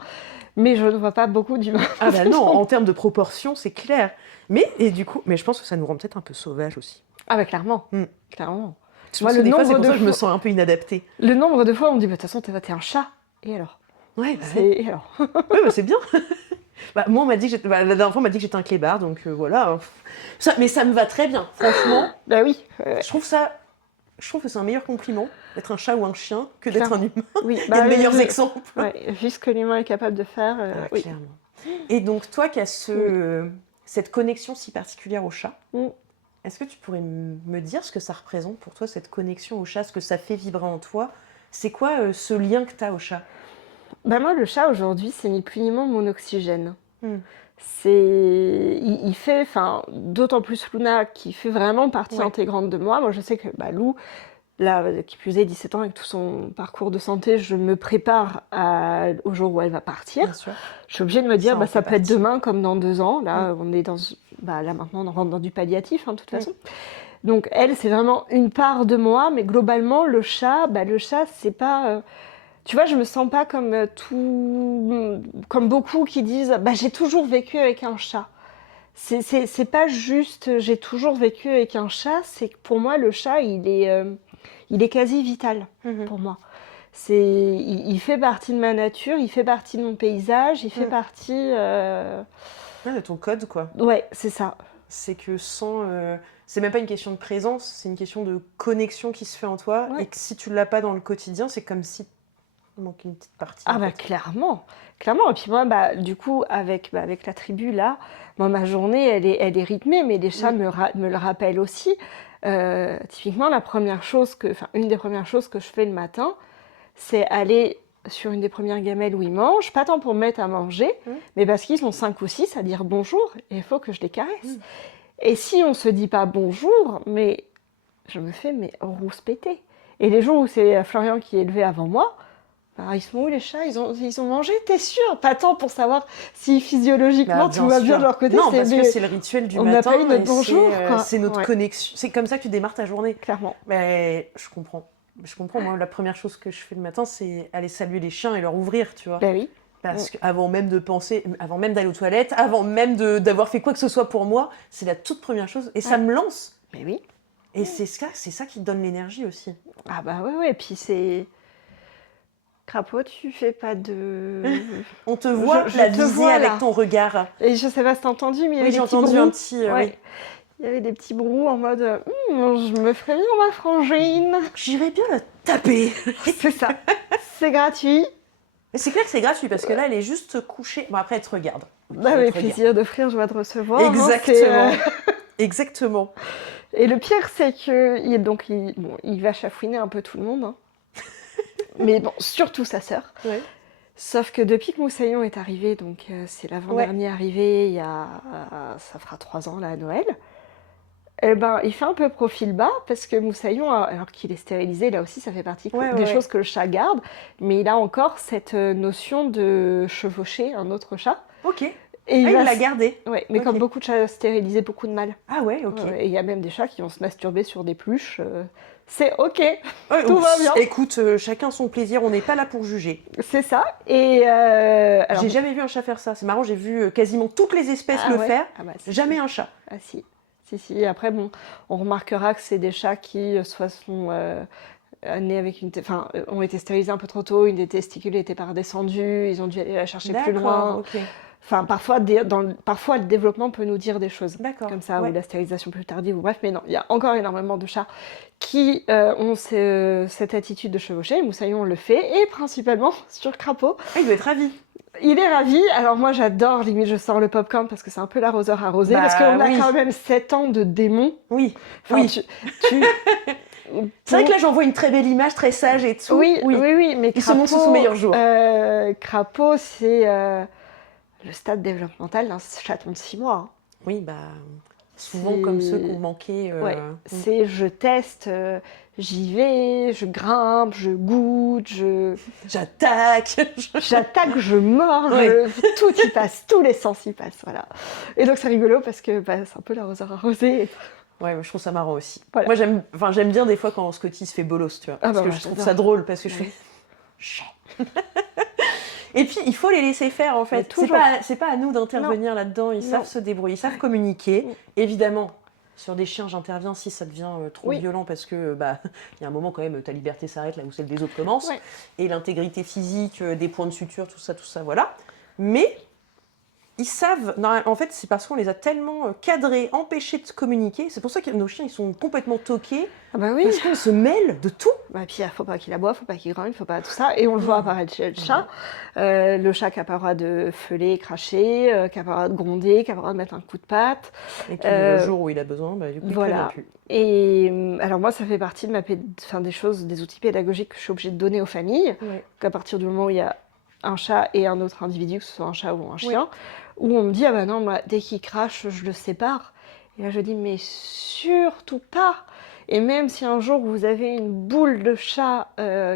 mais je ne vois pas beaucoup d'humains. Non, en termes de proportion, c'est clair. Mais je pense que ça nous rend peut-être un peu sauvages aussi. Clairement. Clairement. Moi, c'est pour ça que je me sens un peu inadaptée. Le nombre de fois où on me dit, de toute façon, t'es un chat. Et alors ? Et alors ? C'est bien. Moi, on m'a dit que la dernière fois, on m'a dit que j'étais un clébard, donc voilà. Mais ça me va très bien, franchement. Oui. Je trouve que c'est un meilleur compliment d'être un chat ou un chien que d'être un humain. Oui. Il y a de meilleurs exemples. Vu ce que l'humain est capable de faire. Clairement. Et donc, toi qui as cette connexion si particulière au chat, Est-ce que tu pourrais me dire ce que ça représente pour toi, cette connexion au chat, ce que ça fait vibrer en toi? C'est quoi ce lien que tu as au chat? Moi, le chat, aujourd'hui, c'est ni plus ni moins mon oxygène. Hmm. Il fait, d'autant plus Luna, qui fait vraiment partie intégrante de moi. Moi, je sais que Lou, là, qui plus est 17 ans, avec tout son parcours de santé, je me prépare au jour où elle va partir. Bien sûr. Je suis obligée de me dire, ça peut être demain comme dans 2 ans. Là, on est là maintenant, on rentre dans du palliatif, de toute façon. Donc, elle, c'est vraiment une part de moi, mais globalement, le chat, c'est pas... tu vois, je me sens pas comme beaucoup qui disent, j'ai toujours vécu avec un chat. C'est pas juste, j'ai toujours vécu avec un chat, c'est que pour moi, le chat, il est quasi vital pour moi. Il fait partie de ma nature, il fait partie de mon paysage, il fait partie... de ton code, quoi. Ouais, c'est ça. C'est que sans... c'est même pas une question de présence, c'est une question de connexion qui se fait en toi. Et que si tu l'as pas dans le quotidien, c'est comme si il manquait une petite partie. Clairement. Et puis moi, du coup, avec la tribu, là, moi, ma journée, elle est rythmée, mais les chats me le rappellent aussi. Typiquement, une des premières choses que je fais le matin, c'est aller sur une des premières gamelles où ils mangent, pas tant pour me mettre à manger, mais parce qu'ils sont 5 ou 6 à dire bonjour, et il faut que je les caresse. Et si on se dit pas bonjour, mais je me fais rouspéter. Et les jours où c'est Florian qui est levé avant moi, ils sont où les chats, ils ont mangé, t'es sûr? Pas tant pour savoir si physiologiquement tout va bien de leur côté. Non, parce que c'est le rituel du matin. On n'a pas eu notre bonjour. C'est notre connexion. C'est comme ça que tu démarres ta journée. Clairement. Mais je comprends. Moi, la première chose que je fais le matin, c'est aller saluer les chiens et leur ouvrir, tu vois. Oui. Parce qu'avant même de penser, avant même d'aller aux toilettes, avant même d'avoir fait quoi que ce soit pour moi, c'est la toute première chose. Et ça me lance. Mais oui. Et c'est ça qui te donne l'énergie aussi. Ah ouais. Et puis c'est... Crapaud, tu fais pas de... On te voit viser avec ton regard. Et je sais pas si t'as entendu, mais il y avait j'ai entendu un petit... Il y avait des petits brous en mode je me ferais bien ma frangine. J'irais bien la taper. C'est ça. C'est gratuit. Mais c'est clair que c'est gratuit parce que là, elle est juste couchée. Bon, après, elle te regarde. Plaisir d'offrir, joie de recevoir. Exactement. Exactement. Et le pire, c'est que il va chafouiner un peu tout le monde. Mais bon, surtout sa sœur. Ouais. Sauf que depuis que Moussaillon est arrivé, donc c'est l'avant-dernier arrivé, ça fera 3 ans là à Noël, il fait un peu profil bas parce que Moussaillon, alors qu'il est stérilisé, là aussi ça fait partie des choses que le chat garde, mais il a encore cette notion de chevaucher un autre chat. Ok. Et il l'a gardé. Ouais, mais comme beaucoup de chats stérilisés, beaucoup de mal. Ah ouais, ok. Et il y a même des chats qui vont se masturber sur des pluches. C'est ok, tout va bien. Écoute, chacun son plaisir, on n'est pas là pour juger. C'est ça. Et j'ai jamais vu un chat faire ça. C'est marrant, j'ai vu quasiment toutes les espèces le faire. Jamais un chat. Ah si. Après, on remarquera que c'est des chats qui soit sont nés avec ont été stérilisés un peu trop tôt, une des testicules n'était pas redescendue, ils ont dû aller la chercher plus loin. Okay. Enfin, parfois le développement peut nous dire des choses comme ça, ou la stérilisation plus tardive, ou bref, mais non, il y a encore énormément de chats qui ont cette attitude de chevaucher. Moussaillon le fait, et principalement sur Crapaud. Il doit être ravi. Il est ravi. Alors moi, j'adore, limite, je sors le popcorn parce que c'est un peu l'arroseur arrosé, parce qu'on a quand même 7 ans de démon. Oui, c'est vrai que là, j'en vois une très belle image, très sage et tout. Oui, mais il se montre sous son meilleur jour. Crapaud, c'est le stade développemental d'un chaton de 6 mois. Oui, souvent comme ceux qui ont manqué. C'est je teste, j'y vais, je grimpe, je goûte, j'attaque, je mords, tout y passe, tous les sens y passent, voilà. Et donc c'est rigolo parce que c'est un peu l'arroseur arrosé. Ouais, je trouve ça marrant aussi. Voilà. Moi j'aime bien des fois quand Scotty se fait bolos, tu vois, parce que je trouve ça drôle parce que je fais. Et puis, il faut les laisser faire, en fait. C'est pas à nous d'intervenir là-dedans. Ils savent se débrouiller, ils savent communiquer. Évidemment, sur des chiens, j'interviens si ça devient trop violent parce que, y a un moment quand même, ta liberté s'arrête là où celle des autres commence. Et l'intégrité physique, des points de suture, tout ça, voilà. Mais ils savent, en fait, c'est parce qu'on les a tellement cadrés, empêchés de se communiquer. C'est pour ça que nos chiens, ils sont complètement toqués. Ah bah oui. Parce qu'on se mêle de tout. Bah, puis il faut pas qu'il aboie, faut pas qu'il grogne, faut pas tout ça. Et on le voit apparaître chez le chat. Le chat qui n'a pas le droit de feuler, cracher, qui n'a pas le droit de gronder, qui n'a pas le droit de mettre un coup de patte. Et puis le jour où il a besoin, bah, du coup, il ne prévient plus. Et alors moi, ça fait partie de des choses, des outils pédagogiques que je suis obligée de donner aux familles. Qu'à partir du moment où il y a un chat et un autre individu, que ce soit un chat ou un chien, où on me dit, ah bah non, moi, dès qu'il crache, je le sépare. Et là, je dis, mais surtout pas. Et même si un jour vous avez une boule de chat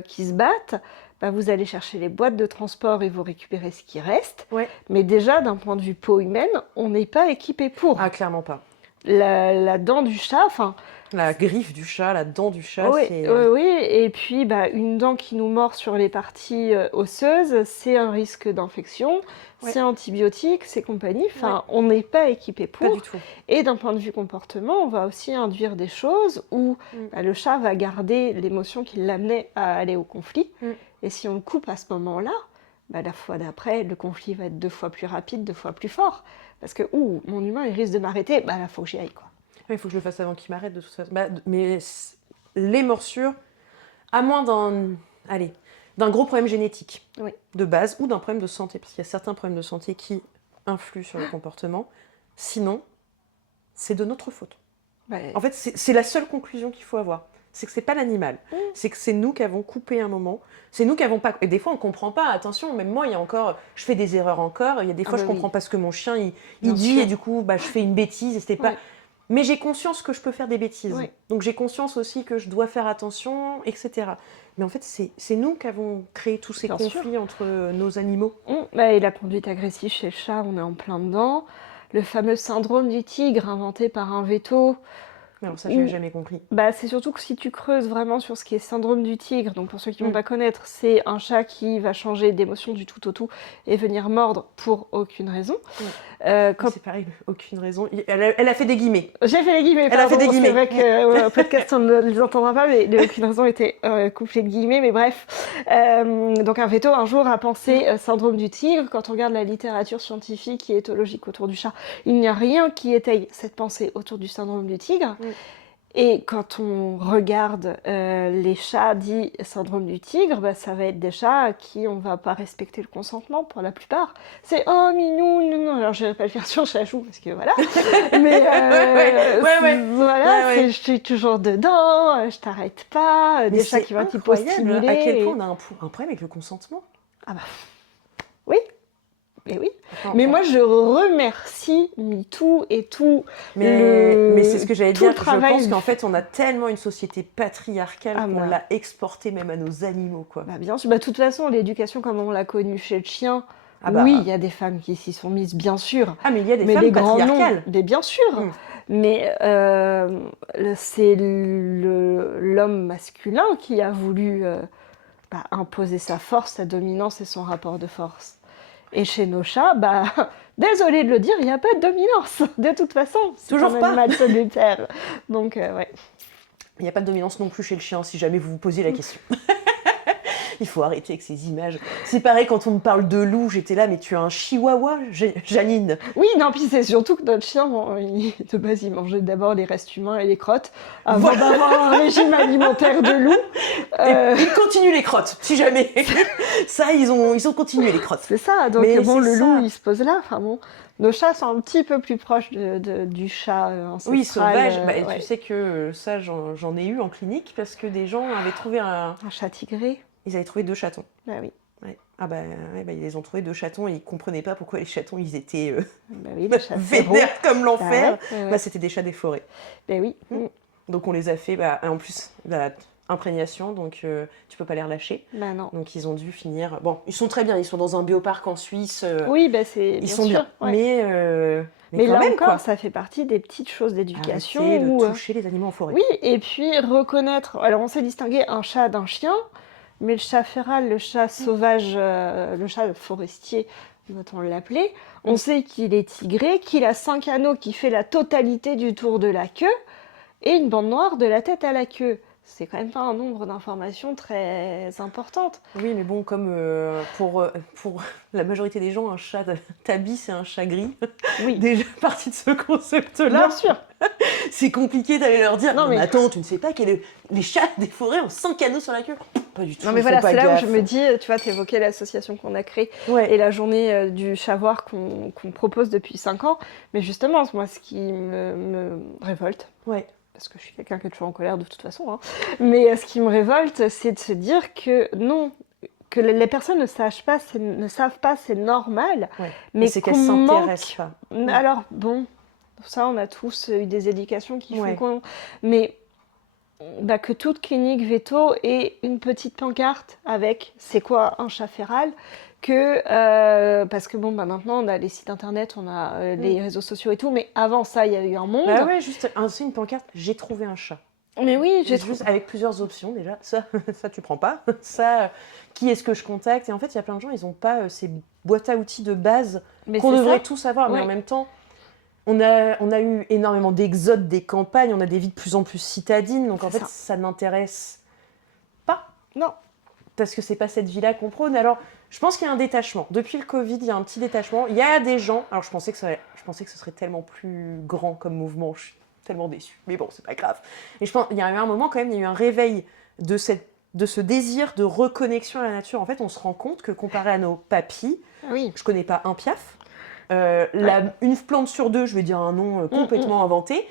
qui se battent, bah, vous allez chercher les boîtes de transport et vous récupérez ce qui reste. Mais déjà, d'un point de vue peau humaine, on n'est pas équipé pour. Ah, clairement pas. La dent du chat, enfin... La griffe du chat, la dent du chat, c'est... Oui, et puis bah, une dent qui nous mord sur les parties osseuses, c'est un risque d'infection, c'est antibiotique, c'est compagnie, enfin on n'est pas équipé pour. Pas du tout. Et d'un point de vue comportement, on va aussi induire des choses où bah, le chat va garder l'émotion qui l'amenait à aller au conflit, et si on le coupe à ce moment-là, bah, la fois d'après, le conflit va être 2 fois plus rapide, 2 fois plus fort, parce que mon humain il risque de m'arrêter, bah là faut que j'y aille quoi. Il faut que je le fasse avant qu'il m'arrête de toute façon. Bah, mais les morsures, à moins d'un gros problème génétique de base ou d'un problème de santé, parce qu'il y a certains problèmes de santé qui influent sur le comportement. Sinon, c'est de notre faute. En fait, c'est la seule conclusion qu'il faut avoir. C'est que c'est pas l'animal. C'est que c'est nous qui avons coupé un moment. C'est nous qui avons pas... Et des fois, on comprend pas. Attention, même moi, il y a encore... Je fais des erreurs encore. Il y a des fois, je comprends pas ce que mon chien il dit. Et du coup, bah, je fais une bêtise et c'était pas... Mais j'ai conscience que je peux faire des bêtises. Donc j'ai conscience aussi que je dois faire attention, etc. Mais en fait, c'est nous qui avons créé tous ces conflits entre nos animaux. Et la conduite agressive chez le chat, on est en plein dedans. Le fameux syndrome du tigre inventé par un veto. Alors ça, je n'ai jamais compris. Bah, c'est surtout que si tu creuses vraiment sur ce qui est syndrome du tigre, donc pour ceux qui ne vont pas connaître, c'est un chat qui va changer d'émotion du tout au tout et venir mordre pour aucune raison. C'est pareil, aucune raison. Elle a fait des guillemets. J'ai fait les guillemets, Elle a fait des guillemets. C'est vrai qu'au podcast, on ne les entendra pas, mais aucune raison était couplée de guillemets, mais bref. Donc un veto, un jour, a pensé syndrome du tigre. Quand on regarde la littérature scientifique et éthologique autour du chat, il n'y a rien qui étaye cette pensée autour du syndrome du tigre. Et quand on regarde les chats dits syndrome du tigre, bah, ça va être des chats à qui on va pas respecter le consentement pour la plupart. C'est « Oh, minou, non. » Alors, je vais pas le faire sur Chachou, parce que voilà. Mais voilà, je suis toujours dedans, je t'arrête pas. Des chats qui vont être hypostimuler. À quel point on a un problème avec le consentement. Ah bah, oui. Mais oui, mais moi je remercie MeToo et tout. Mais c'est ce que j'allais dire, je pense qu'en fait on a tellement une société patriarcale qu'on l'a exportée même à nos animaux, quoi. Bah bien sûr, de toute façon l'éducation comme on l'a connue chez le chien, oui il y a des femmes qui s'y sont mises bien sûr. Ah mais il y a des femmes patriarcales. Mais bien sûr, mais c'est l'homme masculin qui a voulu imposer sa force, sa dominance et son rapport de force. Et chez nos chats, désolé de le dire, il n'y a pas de dominance. De toute façon, c'est toujours un animal solitaire. Donc, ouais. Il n'y a pas de dominance non plus chez le chien, si jamais vous vous posiez la question. Il faut arrêter avec ces images. C'est pareil quand on me parle de loup, j'étais là, mais tu as un chihuahua, Janine. Oui, non, puis c'est surtout que notre chien, de base, il mangeait d'abord les restes humains et les crottes, avant d'avoir un régime alimentaire de loup. Ils continuent les crottes, si jamais. Ça, ils ont continué les crottes. C'est ça, donc le loup, il se pose là. Enfin bon, nos chats sont un petit peu plus proches du chat ancestral. Oui, sauvage. Tu sais que ça, j'en ai eu en clinique, parce que des gens avaient trouvé un chat tigré. Ils avaient trouvé 2 chatons. Bah oui. Ouais. Ils les ont trouvés 2 chatons et ils ne comprenaient pas pourquoi les chatons ils étaient vénères comme l'enfer. C'était des chats des forêts. Bah oui. Donc on les a fait, en plus, imprégnation, donc tu peux pas les relâcher. Bah non. Donc ils ont dû finir. Bon, ils sont très bien, ils sont dans un bioparc en Suisse. Oui, c'est. Ils sont bien. Ouais. Mais quand là même, encore, quoi. Ça fait partie des petites choses d'éducation. Arrêtez de toucher les animaux en forêt. Oui, et puis reconnaître. Alors on sait distinguer un chat d'un chien. Mais le chat féral, le chat sauvage, le chat forestier, doit-on l'appeler, on sait qu'il est tigré, qu'il a 5 anneaux qui fait la totalité du tour de la queue et une bande noire de la tête à la queue. c'est quand même pas un nombre d'informations très importantes. Oui, mais bon, comme pour la majorité des gens, un chat Tabby, c'est un chat gris. Oui. Déjà parti de ce concept-là. Bien sûr. C'est compliqué d'aller leur dire, non, mais attends, tu ne sais pas que les chats des forêts ont 5 canaux sur la queue. Pas du tout. Non mais voilà, c'est là où je me dis, tu vois, tu évoquais l'association qu'on a créée et la journée du Chavoir qu'on propose depuis 5 ans. Mais justement, moi, ce qui me révolte, parce que je suis quelqu'un qui est toujours en colère de toute façon, hein, mais ce qui me révolte, c'est de se dire que non, que les personnes ne savent pas, c'est normal. Mais c'est qu'elles ne s'intéressent pas. Alors, bon, ça, on a tous eu des éducations qui font qu'on... Mais... Bah, que toute clinique veto ait une petite pancarte avec c'est quoi un chat féral, parce que bon, bah, maintenant on a les sites internet, on a les réseaux sociaux et tout, mais avant ça il y a eu un monde. Bah ouais, juste c'est une pancarte, j'ai trouvé un chat. Mais oui, juste avec plusieurs options déjà, ça tu prends pas, ça qui est-ce que je contacte, et en fait il y a plein de gens, ils ont pas ces boîtes à outils de base qu'on devrait tous avoir, mais en même temps on a eu énormément d'exodes des campagnes, on a des vies de plus en plus citadines, donc en fait ça n'intéresse pas. Non. Parce que c'est pas cette vie-là qu'on prône. Alors, je pense qu'il y a un détachement. Depuis le Covid, il y a un petit détachement. Il y a des gens... Alors, je pensais que ce serait tellement plus grand comme mouvement. Je suis tellement déçue. Mais bon, c'est pas grave. Et je pense qu'il y a eu un moment quand même, il y a eu un réveil de ce désir de reconnexion à la nature. En fait, on se rend compte que comparé à nos papis, je connais pas un piaf. Une plante sur deux, je vais dire un nom complètement inventé.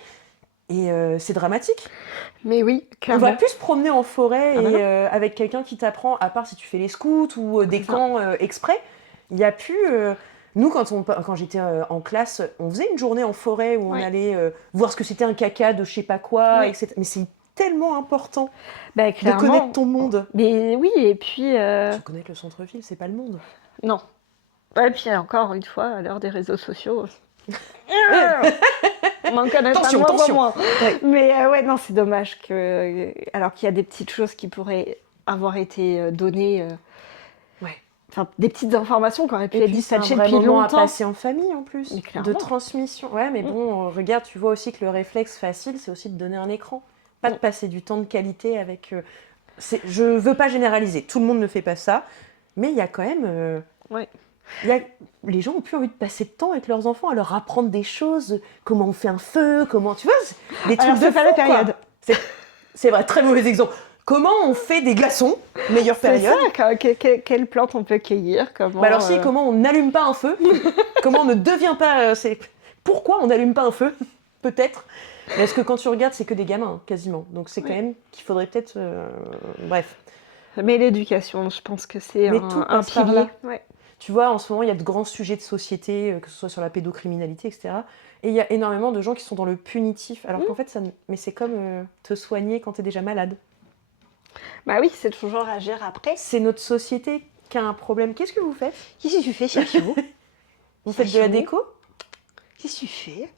Et c'est dramatique. Mais oui, clairement. On va plus se promener en forêt avec quelqu'un qui t'apprend, à part si tu fais les scouts ou des camps exprès. Il n'y a plus... Nous, quand j'étais en classe, on faisait une journée en forêt où on allait voir ce que c'était un caca de je sais pas quoi, etc. Mais c'est tellement important de connaître ton monde. Mais oui, et puis... Connaître le centre-ville, c'est pas le monde. Non. Et puis encore une fois, à l'heure des réseaux sociaux... On en connaît pas moins. Mais ouais, non, c'est dommage alors qu'il y a des petites choses qui pourraient avoir été données, enfin des petites informations qui auraient pu être dispatchées depuis longtemps. À passer en famille en plus, de transmission. Ouais, mais bon, regarde, tu vois aussi que le réflexe facile, c'est aussi de donner un écran, pas de passer du temps de qualité avec. Je veux pas généraliser, tout le monde ne fait pas ça, mais il y a quand même. Les gens ont plus envie de passer de temps avec leurs enfants à leur apprendre des choses, comment on fait un feu, comment tu vois, des trucs de pas la période. C'est vrai, très mauvais exemple. Comment on fait des glaçons, meilleure période. C'est ça, quelle plante on peut cueillir, comment. Alors comment on n'allume pas un feu, comment on ne devient pas. Pourquoi on n'allume pas un feu, peut-être. Parce que quand tu regardes, c'est que des gamins, quasiment. Donc c'est quand même qu'il faudrait peut-être. Bref. Mais l'éducation, je pense que c'est un pilier. Tu vois, en ce moment, il y a de grands sujets de société, que ce soit sur la pédocriminalité, etc. Et il y a énormément de gens qui sont dans le punitif. Alors qu'en fait, mais c'est comme te soigner quand tu es déjà malade. Bah oui, c'est toujours agir après. C'est notre société qui a un problème. Qu'est-ce que vous faites ? Qu'est-ce que tu fais, Chachou ? Vous faites de la déco ? Qu'est-ce que tu fais ?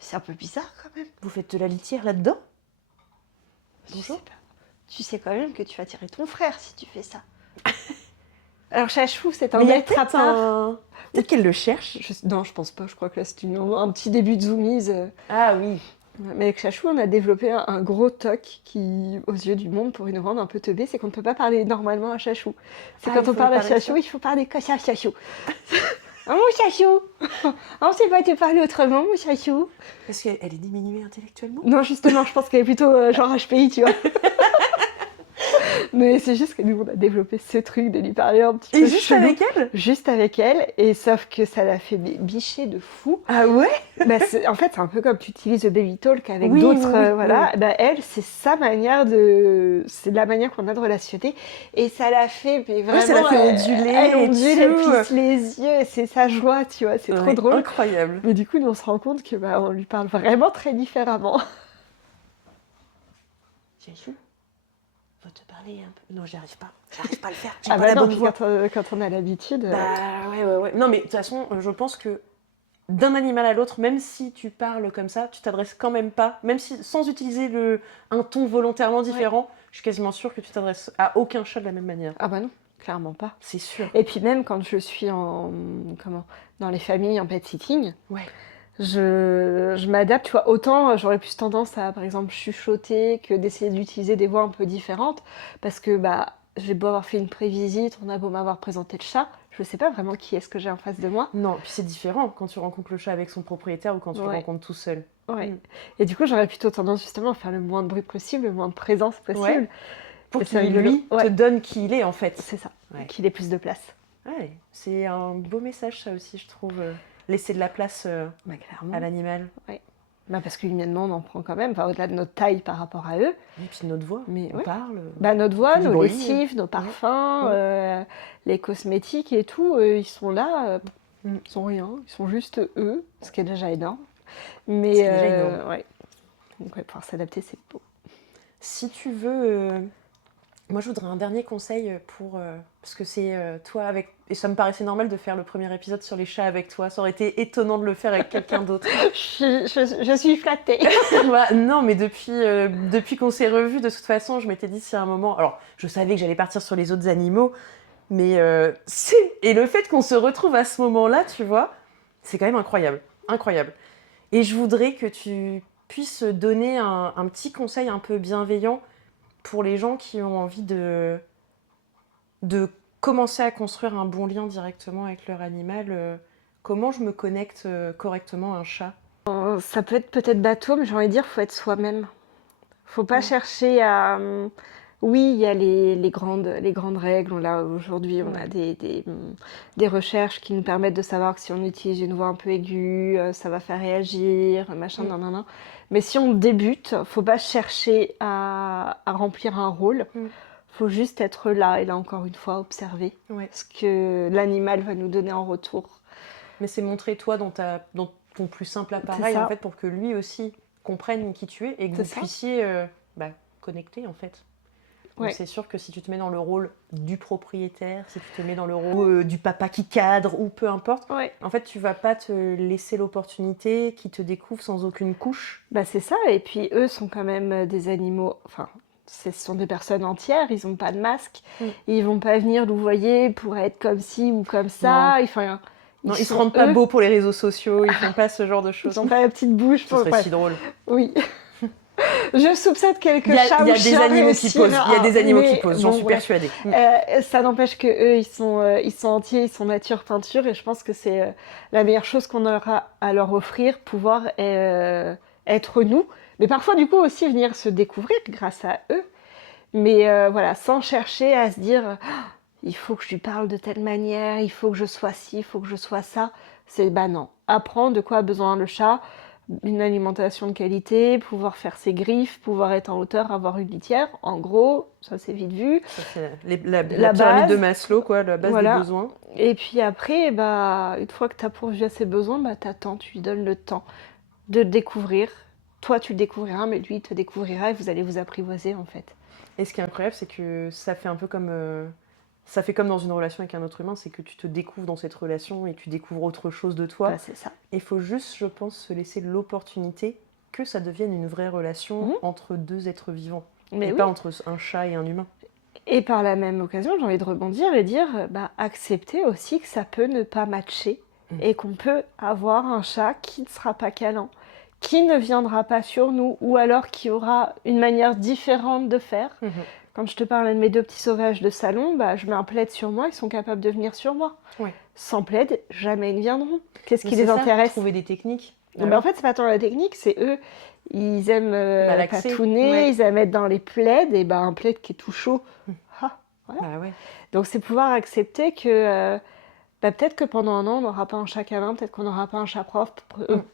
C'est un peu bizarre quand même. Vous faites de la litière là-dedans ? Bonjour. Tu sais quand même que tu vas tirer ton frère si tu fais ça. Alors, Chachou, c'est un maître à part. Peut-être qu'elle le cherche. Non, je pense pas. Je crois que là, c'est un petit début de zoomies. Ah oui. Mais avec Chachou, on a développé un gros toc qui, aux yeux du monde, pourrait nous rendre un peu teubés, c'est qu'on ne peut pas parler normalement à Chachou. C'est quand on parle à Chachou, il faut parler comme ça à Chachou. Oh, mon Chachou. On ne sait pas te parler autrement, mon Chachou. Parce qu'elle est diminuée intellectuellement ? Non, justement, je pense qu'elle est plutôt genre HPI, tu vois. Mais c'est juste que nous, on a développé ce truc de lui parler un petit peu. Et juste avec elle ? Juste avec elle, et sauf que ça l'a fait bicher de fou. Ah ouais ? En fait, c'est un peu comme tu utilises le baby talk avec d'autres, voilà. Bah, elle, c'est sa manière c'est la manière qu'on a de relationner, et ça l'a fait, mais vraiment. Ça l'a fait onduler. Elle ondule, elle plisse les yeux, c'est sa joie, tu vois, c'est trop drôle. Incroyable. Mais du coup, nous, on se rend compte que on lui parle vraiment très différemment. Chachou, faut te parler un peu. Non, j'arrive pas à le faire. Ah bah non, quand on a l'habitude. Bah ouais. Non, mais de toute façon, je pense que d'un animal à l'autre, même si tu parles comme ça, tu t'adresses quand même pas, même si sans utiliser un ton volontairement différent, je suis quasiment sûre que tu t'adresses à aucun chat de la même manière. Ah bah non, clairement pas. C'est sûr. Et puis même quand je suis dans les familles en pet sitting, je m'adapte, tu vois. Autant j'aurais plus tendance à, par exemple, chuchoter que d'essayer d'utiliser des voix un peu différentes, parce que j'ai beau avoir fait une prévisite, on a beau m'avoir présenté le chat, je sais pas vraiment qui est-ce que j'ai en face de moi. Non, puis c'est différent quand tu rencontres le chat avec son propriétaire ou quand tu le rencontres tout seul. Ouais. Et du coup, j'aurais plutôt tendance justement à faire le moins de bruit possible, le moins de présence possible. Ouais. Pour qu'il, lui, te donne qui il est, en fait. C'est ça, qu'il ait plus de place. Ouais, c'est un beau message, ça aussi, je trouve. Laisser de la place à l'animal. Ouais. Parce qu'humainement, on en prend quand même, au-delà de notre taille par rapport à eux. Et puis notre voix, on parle. Notre voix, nos lessives, nos parfums, les cosmétiques et tout, ils sont là, ils sont rien, ils sont juste eux, ce qui est déjà énorme. Mais déjà énorme. Ouais. Donc pouvoir s'adapter, c'est beau. Si tu veux, moi je voudrais un dernier conseil pour parce que c'est toi et ça me paraissait normal de faire le premier épisode sur les chats avec toi. Ça aurait été étonnant de le faire avec quelqu'un d'autre. je suis flattée. Non, mais depuis qu'on s'est revus, de toute façon, je m'étais dit si à un moment, alors je savais que j'allais partir sur les autres animaux, mais et le fait qu'on se retrouve à ce moment-là, tu vois, c'est quand même incroyable. Et je voudrais que tu puisses donner un petit conseil un peu bienveillant pour les gens qui ont envie de commencer à construire un bon lien directement avec leur animal. Comment je me connecte correctement à un chat ? Ça peut être peut-être bateau, mais j'ai envie de dire, faut être soi-même. Faut pas chercher à... Oui, il y a les grandes règles. Là, aujourd'hui, on a des recherches qui nous permettent de savoir que si on utilise une voix un peu aiguë, ça va faire réagir, machin, nan. Mais si on débute, faut pas chercher à remplir un rôle. Faut juste être là, et là, encore une fois, observer ce que l'animal va nous donner en retour. Mais c'est montrer toi dans ton plus simple appareil, en fait, pour que lui aussi comprenne qui tu es et que vous puissiez connecter, en fait. Donc c'est sûr que si tu te mets dans le rôle du propriétaire, si tu te mets dans le rôle du papa qui cadre ou peu importe, en fait tu vas pas te laisser l'opportunité qu'ils te découvrent sans aucune couche. C'est ça, et puis eux sont quand même des animaux, ce sont des personnes entières, ils n'ont pas de masque, ils vont pas venir louvoyer pour être comme ci ou comme ça. Non, ils se rendent pas beaux pour les réseaux sociaux, ils font pas ce genre de choses. Ils n'ont pas la petite bouche. Ce serait si drôle. Oui. Je soupçonne quelques chats ou chiens réussir. Il y a des animaux qui posent, j'en suis persuadée. Ça n'empêche que eux, ils sont entiers, ils sont nature peinture, et je pense que c'est la meilleure chose qu'on aura à leur offrir, pouvoir être nous. Mais parfois, du coup, aussi venir se découvrir grâce à eux. Mais sans chercher à se dire il faut que je lui parle de telle manière, il faut que je sois ci, il faut que je sois ça. C'est non. Apprendre de quoi a besoin le chat. Une alimentation de qualité, pouvoir faire ses griffes, pouvoir être en hauteur, avoir une litière. En gros, ça c'est vite vu. Ça, c'est la pyramide de Maslow, la base des besoins. Et puis après, une fois que tu as pourvu à ses besoins, t'attends, tu lui donnes le temps de découvrir. Toi, tu le découvriras, mais lui, il te découvrira et vous allez vous apprivoiser en fait. Et ce qui est incroyable, c'est que ça fait un peu comme... Ça fait comme dans une relation avec un autre humain, c'est que tu te découvres dans cette relation et tu découvres autre chose de toi. C'est ça. Il faut juste, je pense, se laisser l'opportunité que ça devienne une vraie relation entre deux êtres vivants. Mais pas entre un chat et un humain. Et par la même occasion, j'ai envie de rebondir et dire, accepter aussi que ça peut ne pas matcher et qu'on peut avoir un chat qui ne sera pas câlin, qui ne viendra pas sur nous ou alors qui aura une manière différente de faire. Quand je te parlais de mes 2 petits sauvages de salon, je mets un plaid sur moi, ils sont capables de venir sur moi. Sans plaid, jamais ils ne viendront. Qu'est-ce qui les intéresse ? Trouver des techniques. En fait, c'est pas tant la technique, c'est eux. Ils aiment patouner, ils aiment être dans les plaids, et un plaid qui est tout chaud. Donc c'est pouvoir accepter que peut-être que pendant un an, on n'aura pas un chat câlin, peut-être qu'on n'aura pas un chat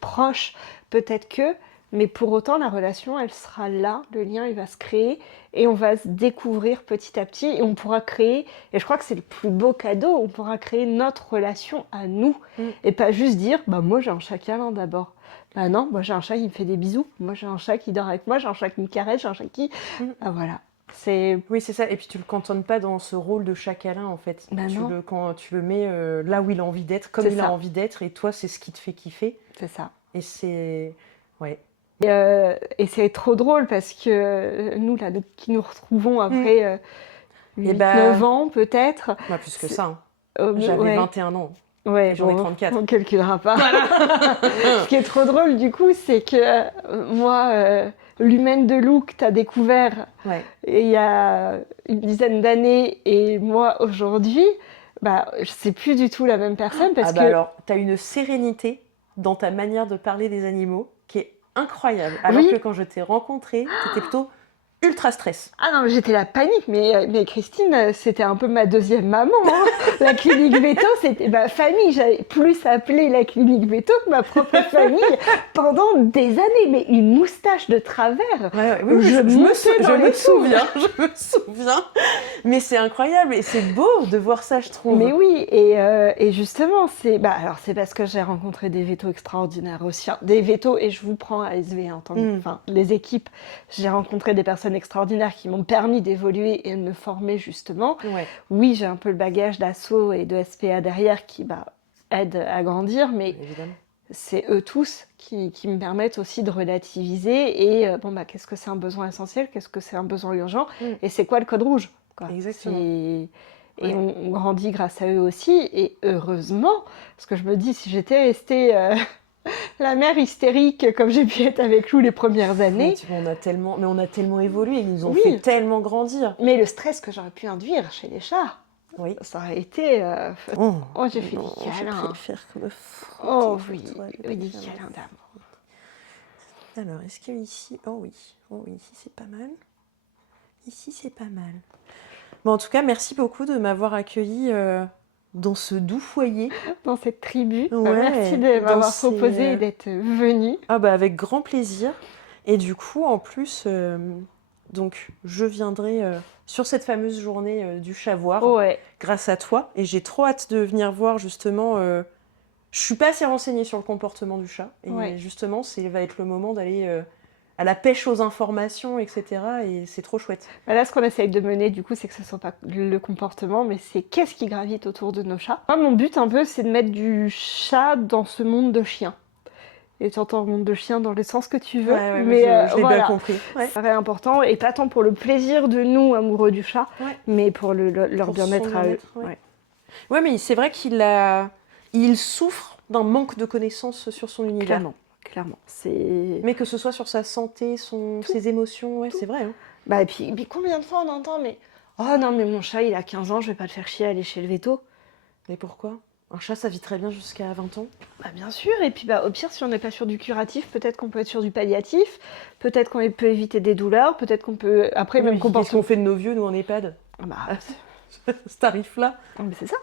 proche, peut-être que... Mais pour autant, la relation, elle sera là, le lien, il va se créer et on va se découvrir petit à petit et on pourra créer, et je crois que c'est le plus beau cadeau, on pourra créer notre relation à nous et pas juste dire, moi j'ai un chat câlin d'abord. Non, moi j'ai un chat qui me fait des bisous, moi j'ai un chat qui dort avec moi, j'ai un chat qui me caresse, j'ai un chat qui... voilà. Oui, c'est ça, et puis tu le cantonnes pas dans ce rôle de chat câlin en fait. Quand tu le mets là où il a envie d'être, comme il a envie d'être, et toi c'est ce qui te fait kiffer. C'est ça. Et c'est... Ouais. Et c'est trop drôle parce que nous, là, qui nous retrouvons après 8-9 ans peut-être. Plus que ça. J'avais 21 ans. Ouais, j'en ai 34. On ne calculera pas. Voilà. Ce qui est trop drôle, du coup, c'est que moi, l'humaine de Lou que tu as découvert il y a une dizaine d'années et moi, aujourd'hui, bah, c'est plus du tout la même personne. Parce que... alors, tu as une sérénité dans ta manière de parler des animaux qui est incroyable. Alors que quand je t'ai rencontrée, tu étais plutôt ultra stress. Ah non, j'étais la panique, mais Christine, c'était un peu ma deuxième maman. Hein. La clinique Veto, c'était ma famille. J'avais plus appelé la clinique Veto que ma propre famille pendant des années. Mais une moustache de travers. Oui, je me souviens. Mais c'est incroyable et c'est beau de voir ça, je trouve. Mais oui, et justement, c'est parce que j'ai rencontré des vétos extraordinaires aussi. Hein. Des vétos, et je vous prends à SV, enfin, les équipes, j'ai rencontré des personnes extraordinaires qui m'ont permis d'évoluer et de me former justement. Oui, j'ai un peu le bagage d'assaut et de SPA derrière qui aide à grandir, mais c'est eux tous qui me permettent aussi de relativiser et qu'est-ce que c'est un besoin essentiel, qu'est-ce que c'est un besoin urgent et c'est quoi le code rouge, quoi. Exactement. Et on grandit grâce à eux aussi et heureusement, parce que je me dis si j'étais restée la mère hystérique comme j'ai pu être avec Lou les premières années. On a tellement évolué, ils nous ont fait tellement grandir. Mais le stress que j'aurais pu induire chez les chats, ça aurait été... j'ai fait des câlins. Je préfère me frotter. Oh oui, des câlins d'amour. Alors, est-ce que ici... Oh oui, ici c'est pas mal. Ici c'est pas mal. Bon, en tout cas, merci beaucoup de m'avoir accueillie... dans ce doux foyer. Dans cette tribu. Merci de m'avoir proposé et d'être venue. Avec grand plaisir. Et du coup, en plus, donc, je viendrai sur cette fameuse journée du Chavoir grâce à toi. Et j'ai trop hâte de venir voir justement... je suis pas assez renseignée sur le comportement du chat. Et justement, va être le moment d'aller... à la pêche aux informations, etc. Et c'est trop chouette. Là, ce qu'on essaye de mener, du coup, c'est que ce ne soit pas le comportement, mais c'est qu'est-ce qui gravite autour de nos chats. Moi, mon but, un peu, c'est de mettre du chat dans ce monde de chiens. Et tu entends monde de chiens dans le sens que tu veux. Mais je l'ai bien compris. C'est très important, et pas tant pour le plaisir de nous, amoureux du chat, mais pour leur bien-être à eux. Ouais, mais c'est vrai il souffre d'un manque de connaissances sur son univers. Clairement. Mais que ce soit sur sa santé, ses émotions, c'est vrai. Hein. Et puis combien de fois on entend, mais oh non, mais mon chat il a 15 ans, je vais pas le faire chier à aller chez le veto. Mais pourquoi ? Un chat ça vit très bien jusqu'à 20 ans. Bien sûr, et puis au pire, si on n'est pas sur du curatif, peut-être qu'on peut être sur du palliatif, peut-être qu'on peut éviter des douleurs, peut-être qu'on peut. Après, même comportement. Qu'est-ce qu'on fait de nos vieux, nous en EHPAD ? Ce tarif-là. Mais c'est ça.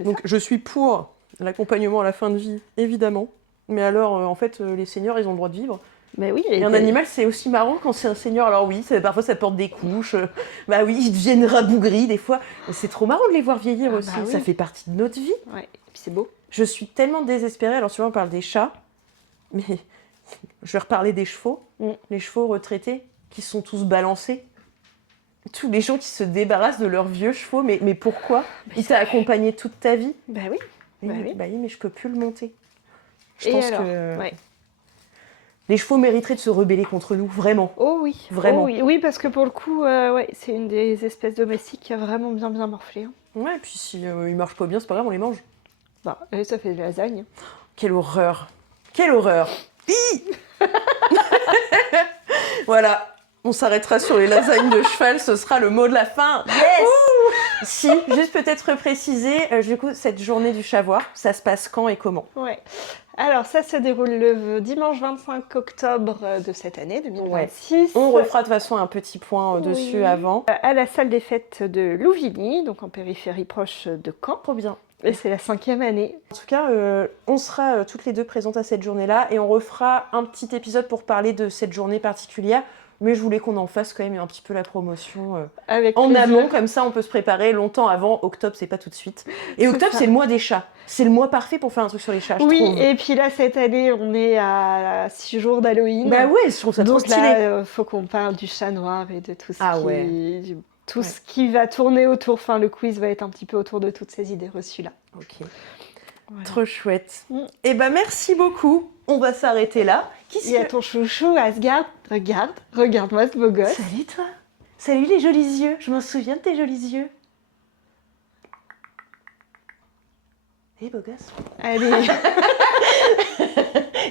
Donc je suis pour l'accompagnement à la fin de vie, évidemment. Mais alors, en fait, les seniors, ils ont le droit de vivre. Mais oui. Et un animal, c'est aussi marrant quand c'est un senior. Alors oui, parfois ça porte des couches. Ils deviennent rabougris des fois. Mais c'est trop marrant de les voir vieillir aussi. Ça fait partie de notre vie. Ouais. Et puis c'est beau. Je suis tellement désespérée. Alors souvent on parle des chats, mais je vais reparler des chevaux. Les chevaux retraités qui sont tous balancés. Tous les gens qui se débarrassent de leurs vieux chevaux. Mais pourquoi ? Il t'a accompagné toute ta vie. Oui. Mais je peux plus le monter. Je pense que les chevaux mériteraient de se rebeller contre nous, vraiment. Oh oui, vraiment. Oui, parce que pour le coup, c'est une des espèces domestiques qui a vraiment bien morflé. Hein. Ouais, et puis si ils marchent pas bien, c'est pas grave, on les mange. Ça fait de la lasagne. Quelle horreur. Voilà, on s'arrêtera sur les lasagnes de cheval, ce sera le mot de la fin. Yes. Si, juste peut-être préciser, du coup, cette journée du Chavoir, ça se passe quand et comment ? Alors, ça se déroule le dimanche 25 octobre de cette année, 2026. On refera de toute façon un petit point dessus avant. À la salle des fêtes de Louvigny, donc en périphérie proche de Caen. Trop bien. Et c'est la 5e année. En tout cas, on sera toutes les deux présentes à cette journée-là et on refera un petit épisode pour parler de cette journée particulière. Mais je voulais qu'on en fasse quand même un petit peu la promotion en amont, comme ça on peut se préparer longtemps avant. Octobre, c'est pas tout de suite. Et octobre, c'est le mois des chats. C'est le mois parfait pour faire un truc sur les chats, je trouve. Oui, et puis là, cette année, on est à 6 jours d'Halloween. Je trouve ça trop stylé. Donc là, faut qu'on parle du chat noir et de tout ce ce qui va tourner autour. Enfin, le quiz va être un petit peu autour de toutes ces idées reçues-là. Ok. Voilà. Trop chouette. Et merci beaucoup. On va s'arrêter là. Il y a ton chouchou, Asgard. Regarde-moi ce beau gosse. Salut toi. Salut les jolis yeux. Je m'en souviens de tes jolis yeux. beau gosse. Allez.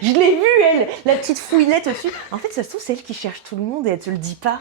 Je l'ai vue, elle, la petite fouinette au-dessus. En fait, ça se trouve, c'est elle qui cherche tout le monde et elle te le dit pas.